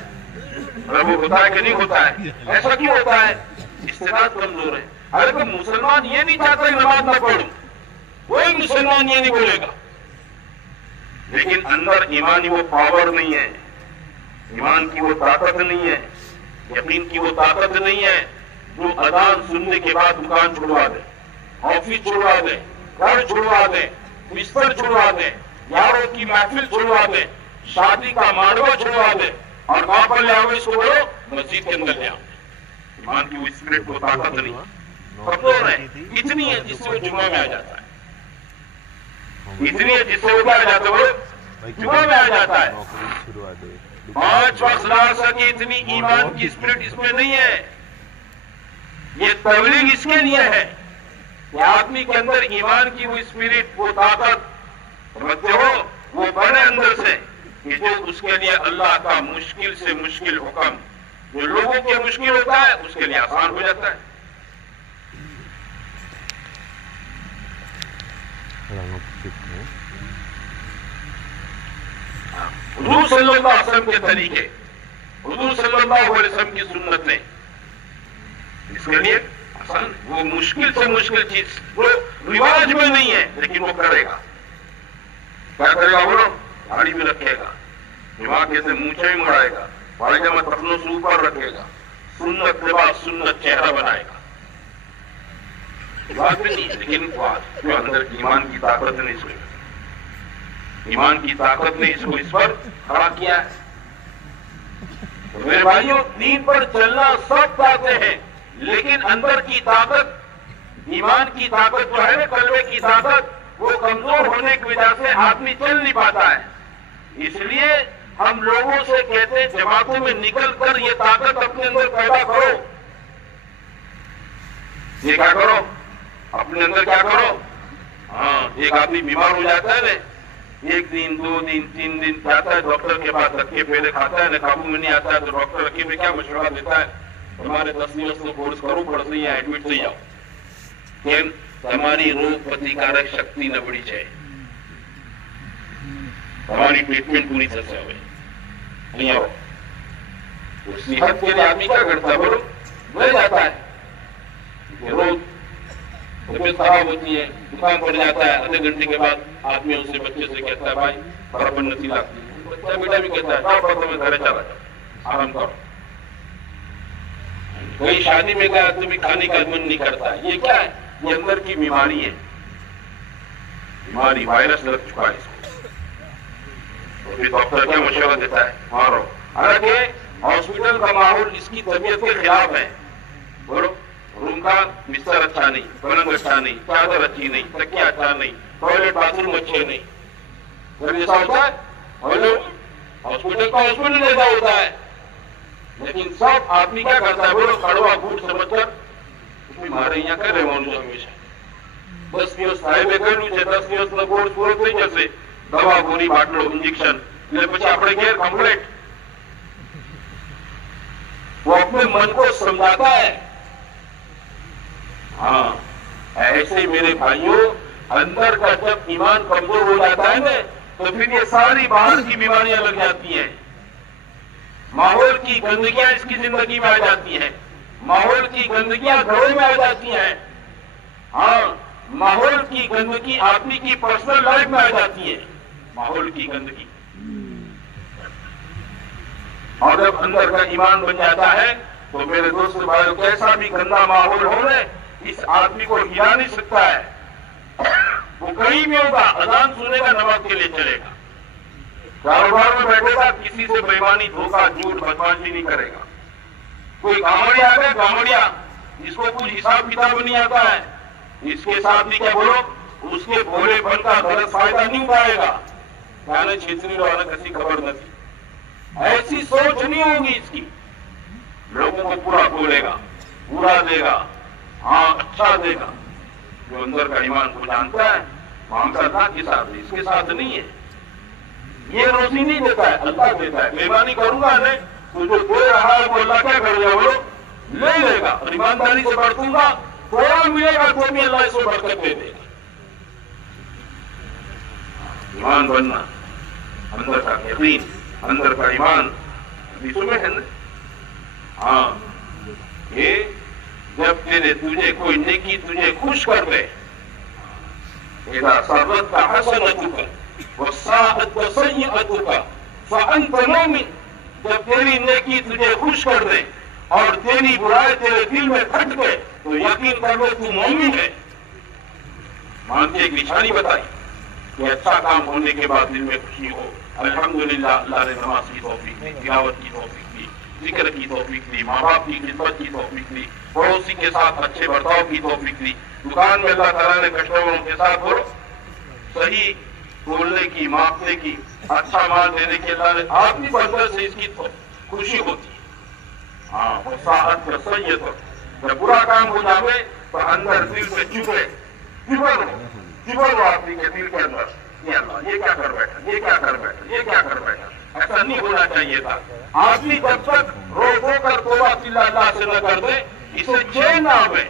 وہ ہوتا ہے کہ نہیں ہوتا ہے؟ ایسا کیوں ہوتا ہے؟ استعداد کمزور ہے. ارے کوئی مسلمان یہ نہیں چاہتا کہ نماز نہ پڑھوں، کوئی مسلمان یہ نہیں بولے گا، لیکن اندر ایمانی وہ پاور نہیں ہے، ایمان کی وہ طاقت نہیں ہے، یقین کی وہ طاقت نہیں ہے جو اذان سننے کے بعد دکان چھڑوا دے، آفس چھڑوا دے، گھر چھڑوا دے، بستر چھڑوا دے، یاروں کی محفل چھڑوا دے، شادی کا ماڈوا چھڑوا دے، اور کہاں پر لے آؤ اس کو بولو؟ مسجد کے اندر لے آؤ. ایمان کی وہ اسپرٹ کو طاقت نہیں، کمزور ہے. اتنی ہے جس سے وہ جمعہ میں آ جاتا ہے، اتنی ہے جس سے وہ آ جاتا ہے وہ جمعہ میں آ جاتا ہے. 5 وقت لا سکے اتنی ایمان کی اسپرٹ اس میں نہیں ہے. یہ تبلیغ اس کے لیے ہے کہ آدمی کے اندر ایمان کی وہ اسپرٹ، وہ طاقت رکھتے ہو، وہ بڑے اندر سے کہ جو اس کے لیے اللہ کا مشکل سے مشکل حکم جو لوگوں کے مشکل ہوتا ہے اس کے لیے آسان ہو جاتا ہے. حضور صلی اللہ علیہ وسلم کے طریقے، حضور صلی اللہ علیہ وسلم کی سنتیں، اس کے لیے آسان. وہ مشکل سے مشکل چیز وہ رواج میں نہیں ہے لیکن وہ کرے گا. کیا کرے گا بولو؟ داڑھی بھی رکھے گا، دماغ کے سے مونچھیں بھی مڑائے گا، پائجامہ تخنوں سے اوپر رکھے گا، سنت لباس سنت چہرہ بنائے گا. بات بھی نہیں ہے لیکن جو اندر ایمان کی طاقت نے اس کو، ایمان کی طاقت نے اس کو اس پر کھڑا کیا ہے. میرے بھائیوں دین پر چلنا سب چاہتے ہیں لیکن اندر کی طاقت، ایمان کی طاقت جو ہے نا، قلبے کی طاقت، وہ کمزور ہونے کی وجہ سے آدمی چل نہیں پاتا ہے. اس لیے ہم لوگوں سے کہتے ہیں جماعتوں میں نکل کر یہ طاقت اپنے اندر پیدا کرو. یہ کیا کرو؟ اپنے اندر کیا کرو؟ ہاں، ایک آدمی بیمار ہو جاتا ہے نا، 1 دن 2 دن 3 دن جاتا ہے ڈاکٹر کے پاس، رکھے پہلے کھاتا ہے نا، قابو میں نہیں آتا ہے تو ڈاکٹر رکھے میں کیا مشورہ دیتا ہے؟ تمہارے 10 دن کورس کرو، پڑھ سے یا ایڈمٹ سے جاؤ کہ تمہاری روگ پرتیکارک شکتی نہ بڑھی جائے، ہماری ٹریٹمنٹ پوری طرح سے ہوئے نہیں آؤ. صحت کے لیے آدمی کیا کرتا ہے بولو؟ رہ جاتا ہے، روز طبیعت خراب ہوتی ہے، دکان پڑ جاتا ہے، آدھے گھنٹے کے بعد آدمی اس سے بچے سے کہتا ہے بھائی برابر نتی لگتی ہے. بچہ بیٹا بھی کہتا ہے میں گھر چلا جاؤ، آرام کرو. کوئی شادی میں گیا تمہیں کھانے کا من نہیں کرتا. یہ کیا ہے؟ یہ اندر کی بیماری ہے، بیماری وائرس لگ چکا ہے اس کو. پھر ڈاکٹر کیا مشورہ دیتا ہے؟ مارو. حالانکہ ہاسپٹل کا ماحول اس کی طبیعت کے خلاف ہے. بولو، روم کا بستر اچھا نہیں، پلنگ اچھا نہیں، چادر اچھی نہیں، تکیا اچھا نہیں، ٹوائلٹ باتھ روم اچھے نہیں. پھر ایسا ہوتا ہے ہاسپٹل کا ہاسپٹل جیسا ہوتا ہے. لیکن سب آدمی کیا کرتا ہے بولو؟ کڑوا گھوٹ سمجھ کر مارے یہاں کر رہے ہوں ہمیشہ 10 દિવસ સાહેબે કહ્યું છે 10 દિવસનો કોર્સ પૂરો થઈ જશે, દવા ગોળી બાટલો ઇન્જેક્શન, એટલે પછી આપણે ઘેર કમ્પ્લીટ. وہ اپنے من کو سمجھاتا ہے. ہاں ایسے میرے بھائیوں اندر کا جب ایمان کمزور ہو جاتا ہے نا تو پھر یہ ساری باہر کی بیماریاں لگ جاتی ہیں. ماحول کی گندگیاں اس کی زندگی میں آ جاتی ہیں. ماحول کی گندگیاں گھروں میں آ جاتی ہیں. ہاں، ماحول کی گندگی آدمی کی پرسنل لائف میں آ جاتی ہے. ماحول کی گندگی، اور جب اندر کا ایمان بن جاتا ہے تو میرے دوست بھائیو، کیسا بھی گندا ماحول ہو رہے اس آدمی کو ہلا نہیں سکتا ہے. وہ کہیں بھی ہوگا، اذان سنے گا، نماز کے لیے چلے گا، کاروبار میں بیٹھے گا، کسی سے بےمانی، دھوکہ، جھوٹ، بدماشی نہیں کرے گا. کوئی گامڑیا آ گیا، گامڑیا جس کو کچھ حساب کتاب نہیں آتا ہے، اس کے ساتھ بھی کیا بولو، اس کے بھولے پن کا غلط فائدہ نہیں اٹھائے گا. کہنے چھتری والا کسی خبر نہ تھی، ایسی سوچ نہیں ہوگی اس کی. لوگوں کو پورا بولے گا، پورا دے گا، ہاں اچھا دے گا. جو اندر کا ایمان کو جانتا ہے معاملہ اللہ کے ساتھ ہے، اس کے ساتھ نہیں ہے. یہ روزی نہیں دیتا ہے، اللہ دیتا ہے. بےمانی کروں گا نہیں تو جو دے رہا ہے وہ اللہ کیا کر گا، بولو لے لے گا. اور ایمانداری سے برتوں گا، تھوڑا ملے گا تو بھی اللہ اس کو برکت دے دے گا. ایمان بننا، اندر کا یقین، اندر کا ایمان میں ہے نا. ہاں، یہ جب تجھے کوئی نیکی تجھے خوش کر دے، اذا سرتک حسنتک وساءتک سیئتک فانت مومن. جب تیری نیکی تجھے خوش کر دے اور تیری برائی تیرے دل میں کھٹ گئے تو یقین کر لو تو مومن ہے. مان کے ایک نشانی بتائی کہ اچھا کام ہونے کے بعد دل میں خوشی ہو. الحمدللہ، اللہ نے نماز کی توفیق دی، تلاوت کی توفیق دی، ذکر کی توفیق دی، ماں باپ کی خدمت کی توفیق دی، پڑوسی کے ساتھ اچھے برتاؤ کی توفیق دی. دکان میں اللہ تعالیٰ نے کسٹمروں کے ساتھ صحیح بولنے کی، ماپنے کی، اچھا مال دینے کی اللہ نے آدمی بندر سے اس کی خوشی ہوتی ہے. ہاں، وساعت کا سید. جب برا کام ہو جاوے تو اندر دل سے چبر ہو آدمی کے دل کے اندر، یہ اللہ یہ کیا کر بیٹھا، یہ کیا کر بیٹھا، یہ کیا کر بیٹھا. ایسا نہیں ہونا چاہیے تھا. آدمی جب تک رو رو کر توبہ اللہ سے نہ کر دے اسے چین نہ آئے.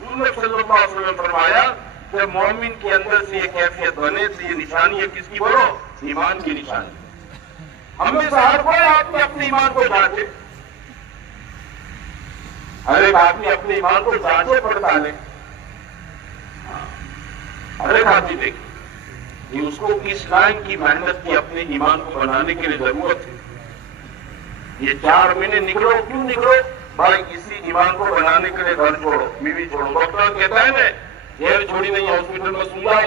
حضور نے صلی اللہ علیہ وسلم فرمایا کہ مومن کے اندر سے یہ کیفیت بنے تو یہ نشانی ہے کس کی، بولو ایمان کی نشانی. ہمیشہ ہر کوئی آدمی اپنے ایمان کو جانچے، ہر ایک آدمی اپنے ایمان کو جانچے پڑتالے. ہر ایک آدمی دیکھے کہ اس کو کس لائن کی محنت کی اپنے ایمان کو بنانے کے لیے ضرورت ہے. یہ 4 مہینے نکلو، کیوں نکلو بھائی؟ اسی ایمان کو بنانے کے لیے گھر چھوڑو، بیوی چھوڑو. ڈاکٹر کہتا ہے نا گھر چھوڑی نہیں، ہاسپٹل میں سن جاؤ،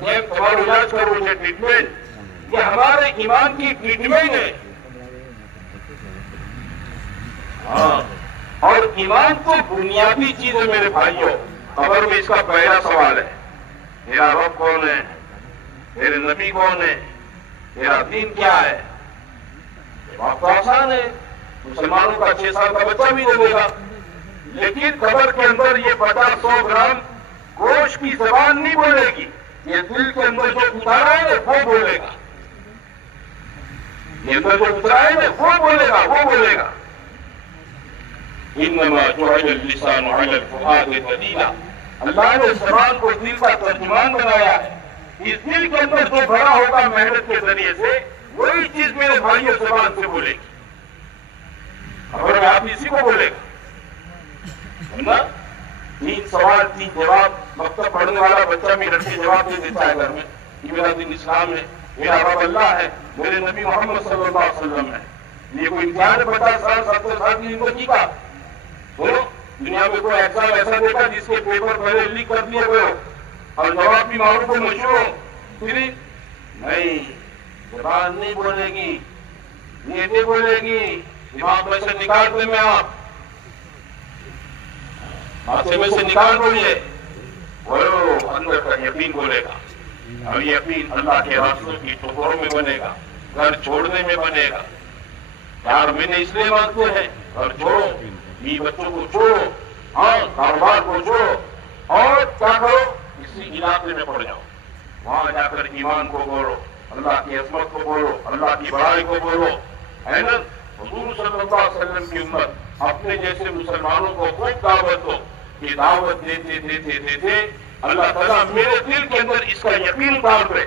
تمہارا علاج کرو، یہ ٹریٹمنٹ، یہ ہمارے ایمان کی ٹریٹمنٹ ہے. ہاں، اور ایمان تو بنیادی چیز ہے میرے بھائیوں. قبر میں اس کا پہلا سوال ہے، میرا رب کون ہے، میرے نبی کون ہے، میرا دین کیا ہے. بات تو آسان ہے، مسلمانوں کا 6 سال کا بچہ بھی دے گا. لیکن قبر کے اندر یہ 50-100 گرام گوشت کی زبان نہیں بولے گی، یہ دل کے اندر جو اتارا ہے وہ بولے گا. یہ اندر جو اترا ہے وہ بولے گا، وہ بولے گا. انما جعل اللسان علی الفؤاد دلیلا. اللہ نے زبان کو دل کا ترجمان بنایا ہے. اس دل کے اندر جو بڑا ہوگا محنت کے ذریعے سے وہی چیز میرے بھائیوں زبان سے بولے گی. اگر آپ اسی کو بولے گا، 3 سوال 3 جواب. مکتب پڑھنے والا بچہ بھی رٹ کے جواب دے دیتا ہے گھر میں کہ میرا دین اسلام ہے، میرا رب اللہ ہے، میرے نبی محمد صلی اللہ علیہ وسلم ہے. یہ کوئی امتحان ہے 50 سال 70 سال کی زندگی کا؟ بولو، دنیا میں کوئی ایگزام ایسا دیکھا جس کے پیپر پہلے لیک کر دیے گئے اور جواب بھی معروف و مشہور ہو؟ پھر نہیں، زبان نہیں بولے گی، نیتیں بولے گی. دماغ میں سے نکال دیں میں آپ، ماتھے میں سے نکال بولیے، بولو اندر کا یقین بولے گا. اور یقین اللہ کے راستوں کی ٹکڑوں میں بنے گا، گھر چھوڑنے میں بنے گا. 4 مہینے اس لیے مانگتے ہیں، گھر چھوڑو، بچوں کو چھوڑو، ہاں کاروبار کو چھوڑو، اور کیا کرو، کسی علاقے میں پڑ جاؤ، وہاں جا کر ایمان کو بولو، اللہ کی عظمت کو بولو، اللہ کی بڑائی کو بولو. ہے نا؟ حضور صلی اللہ علیہ وسلم کی امت اپنے جیسے مسلمانوں کو خوب دعوت دو. یہ دعوت دیتے دیتے دیتے اللہ تعالیٰ میرے دل کے اندر اس کا یقین ڈال رہے.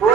2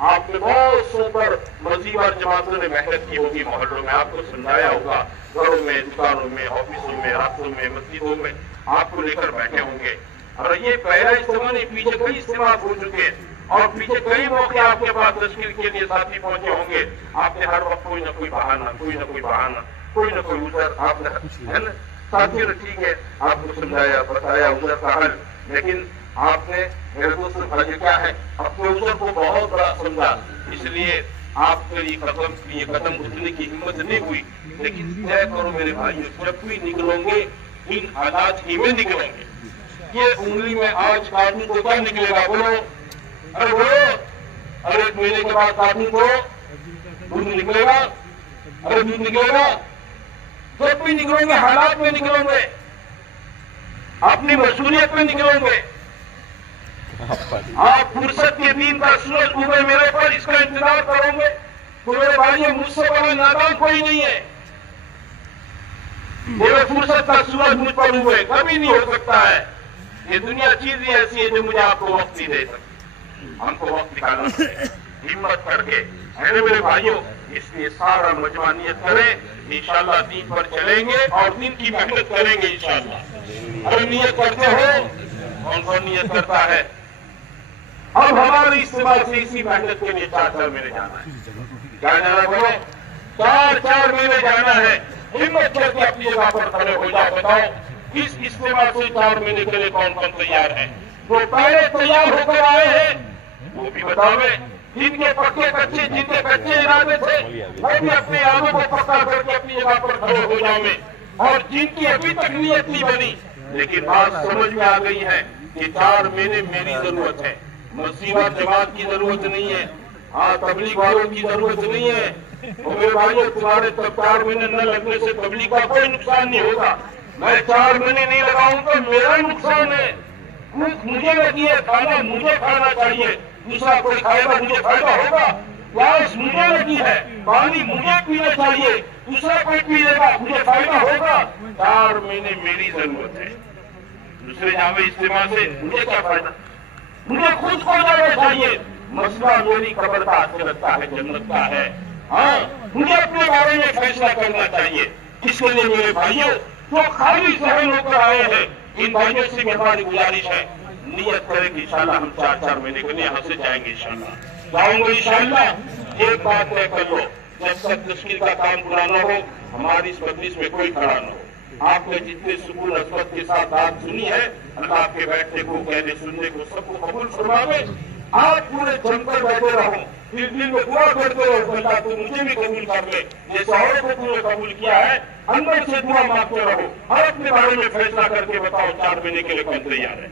آپ نے بہت سو پر مزیدار جماعتوں نے محنت کی ہوگی محلوں میں، آپ کو سمجھایا ہوگا، گھروں میں، دکانوں میں، آفسوں میں، راستوں میں، مسجدوں میں آپ کو لے کر بیٹھے ہوں گے۔ اور یہ پہلا اجتماع نہیں، پیچھے کئی اجتماع ہو چکے اور پیچھے کئی موقع آپ کے پاس تشکیل کے لیے ساتھی پہنچے ہوں گے۔ آپ نے ہر وقت کوئی نہ کوئی بہانہ، کوئی نہ کوئی بہانہ، کوئی نہ کوئی عذر آپ نے ساتھیوں نے ٹھیک ہے آپ کو سمجھایا، بتایا عذر کا حل، لیکن آپ نے میرے دوست حل کیا ہے، اپنے عذر کو بہت بڑا سمجھا، اس لیے آپ کے یہ قدم اٹھنے کی ہمت نہیں ہوئی۔ لیکن طے کرو میرے بھائیوں، جب بھی نکلیں گے ان حالات ہی میں نکلیں گے۔ یہ انگلی میں آج کاٹوں تو کیا نکلے گا؟ بولو، ارے بولو، ارے ایک مہینے کے بعد کاٹوں تو دودھ نکلے گا، ارے دودھ نکلے گا۔ جب بھی نکلیں گے حالات میں نکلیں گے، اپنی مشہوریت میں نکلیں گے۔ آپ فرصت کے دن کا سورج ڈوبے میرے پر اس کا انتظار کرو گے تو میرے بھائی مجھ سے بڑا نادان کوئی نہیں ہے۔ میرے فرصت کا سورج مجھ پر ڈوبے کبھی نہیں ہو سکتا ہے۔ یہ دنیا چیز ہی ایسی ہے جو مجھے آپ کو وقت نہیں دے سکتی، ہم کو وقت نکالنا پڑے ہمت کر کے۔ میرے بھائیوں، اس لیے سارا مجمع نیت کرے، انشاءاللہ دین پر چلیں گے اور دین کی محنت کریں گے انشاءاللہ۔ اگر نیت کرتے ہو، کون کون نیت کرتا ہے؟ اب ہمارے استعمال سے اسی محنت کے لیے 4 مہینے جانا ہے۔ کیا جانا ہے بولو؟ 4 مہینے جانا ہے۔ ہمت کر کے اپنی جگہ پر کھڑے ہو جاؤ، بتاؤ اس استعمال سے 4 مہینے کے لیے کون کون تیار ہے؟ جو پہلے تیار ہو کر آئے ہیں وہ بھی بتاؤ گے، جن کے پکے کچے، جن کے کچے ارادے تھے وہ بھی اپنے ارادوں کو پکا کر کے اپنی جگہ پر کھڑے ہو جاؤ گے، اور جن کی ابھی تک نیت نہیں بنی لیکن بات سمجھ میں آ گئی ہے کہ 4 مہینے میری ضرورت ہے، مسیحا جماعت کی ضرورت نہیں ہے، ہاں تبلیغ والوں کی ضرورت نہیں ہے۔ اور میرے بھائیوں، تمہارے 4 مہینے نہ لگنے سے تبلیغ کا کوئی نقصان نہیں ہوگا۔ میں 4 مہینے نہیں لگاؤں تو میرا نقصان ہے۔ بھوک مجھے لگی ہے، کھانا مجھے کھانا چاہیے، دوسرا کوئی کھائے گا مجھے فائدہ ہوگا۔ پیاس مجھے لگی ہے، پانی مجھے پینا چاہیے، دوسرا کوئی پی لے گا مجھے فائدہ ہوگا۔ 4 مہینے میری ضرورت ہے، دوسرے جامع اجتماع سے مجھے کیا فائدہ؟ مجھے خود کو جانا چاہیے، مسئلہ میری قبر کا آخرت کا ہے، جنت کا ہے۔ ہاں، مجھے اپنے بارے میں فیصلہ کرنا چاہیے۔ اس کے لیے میرے بھائیوں جو خالی ذہن ہو کر آئے ہیں، ان بھائیوں سے میری گزارش ہے، نیت کریں کہ انشاءاللہ ہم 4 مہینے کے لیے یہاں سے جائیں گے، انشاءاللہ جاؤں گے انشاءاللہ۔ ایک بات طے کر لو، جب تک تشکیل کا کام پورا نہ ہو ہماری اس مجلس میں کوئی کھڑا نہ ہو۔ آپ نے جتنے سکون عظمت کے ساتھ بات سنی ہے، اللہ آپ کے بیٹھنے کو، کہنے سننے کو سب کو قبول فرماوے۔ آپ پورے جم کر بیٹھے رہو، پھر دل میں دعا کرتے رہو، اللہ تو مجھے بھی قبول کر لے جیسے اور کو تم نے قبول کیا ہے۔ اندر سے دعا مانگتے رہو اور اپنے بارے میں فیصلہ کر کے بتاؤ 4 مہینے کے لیے کون تیار ہے۔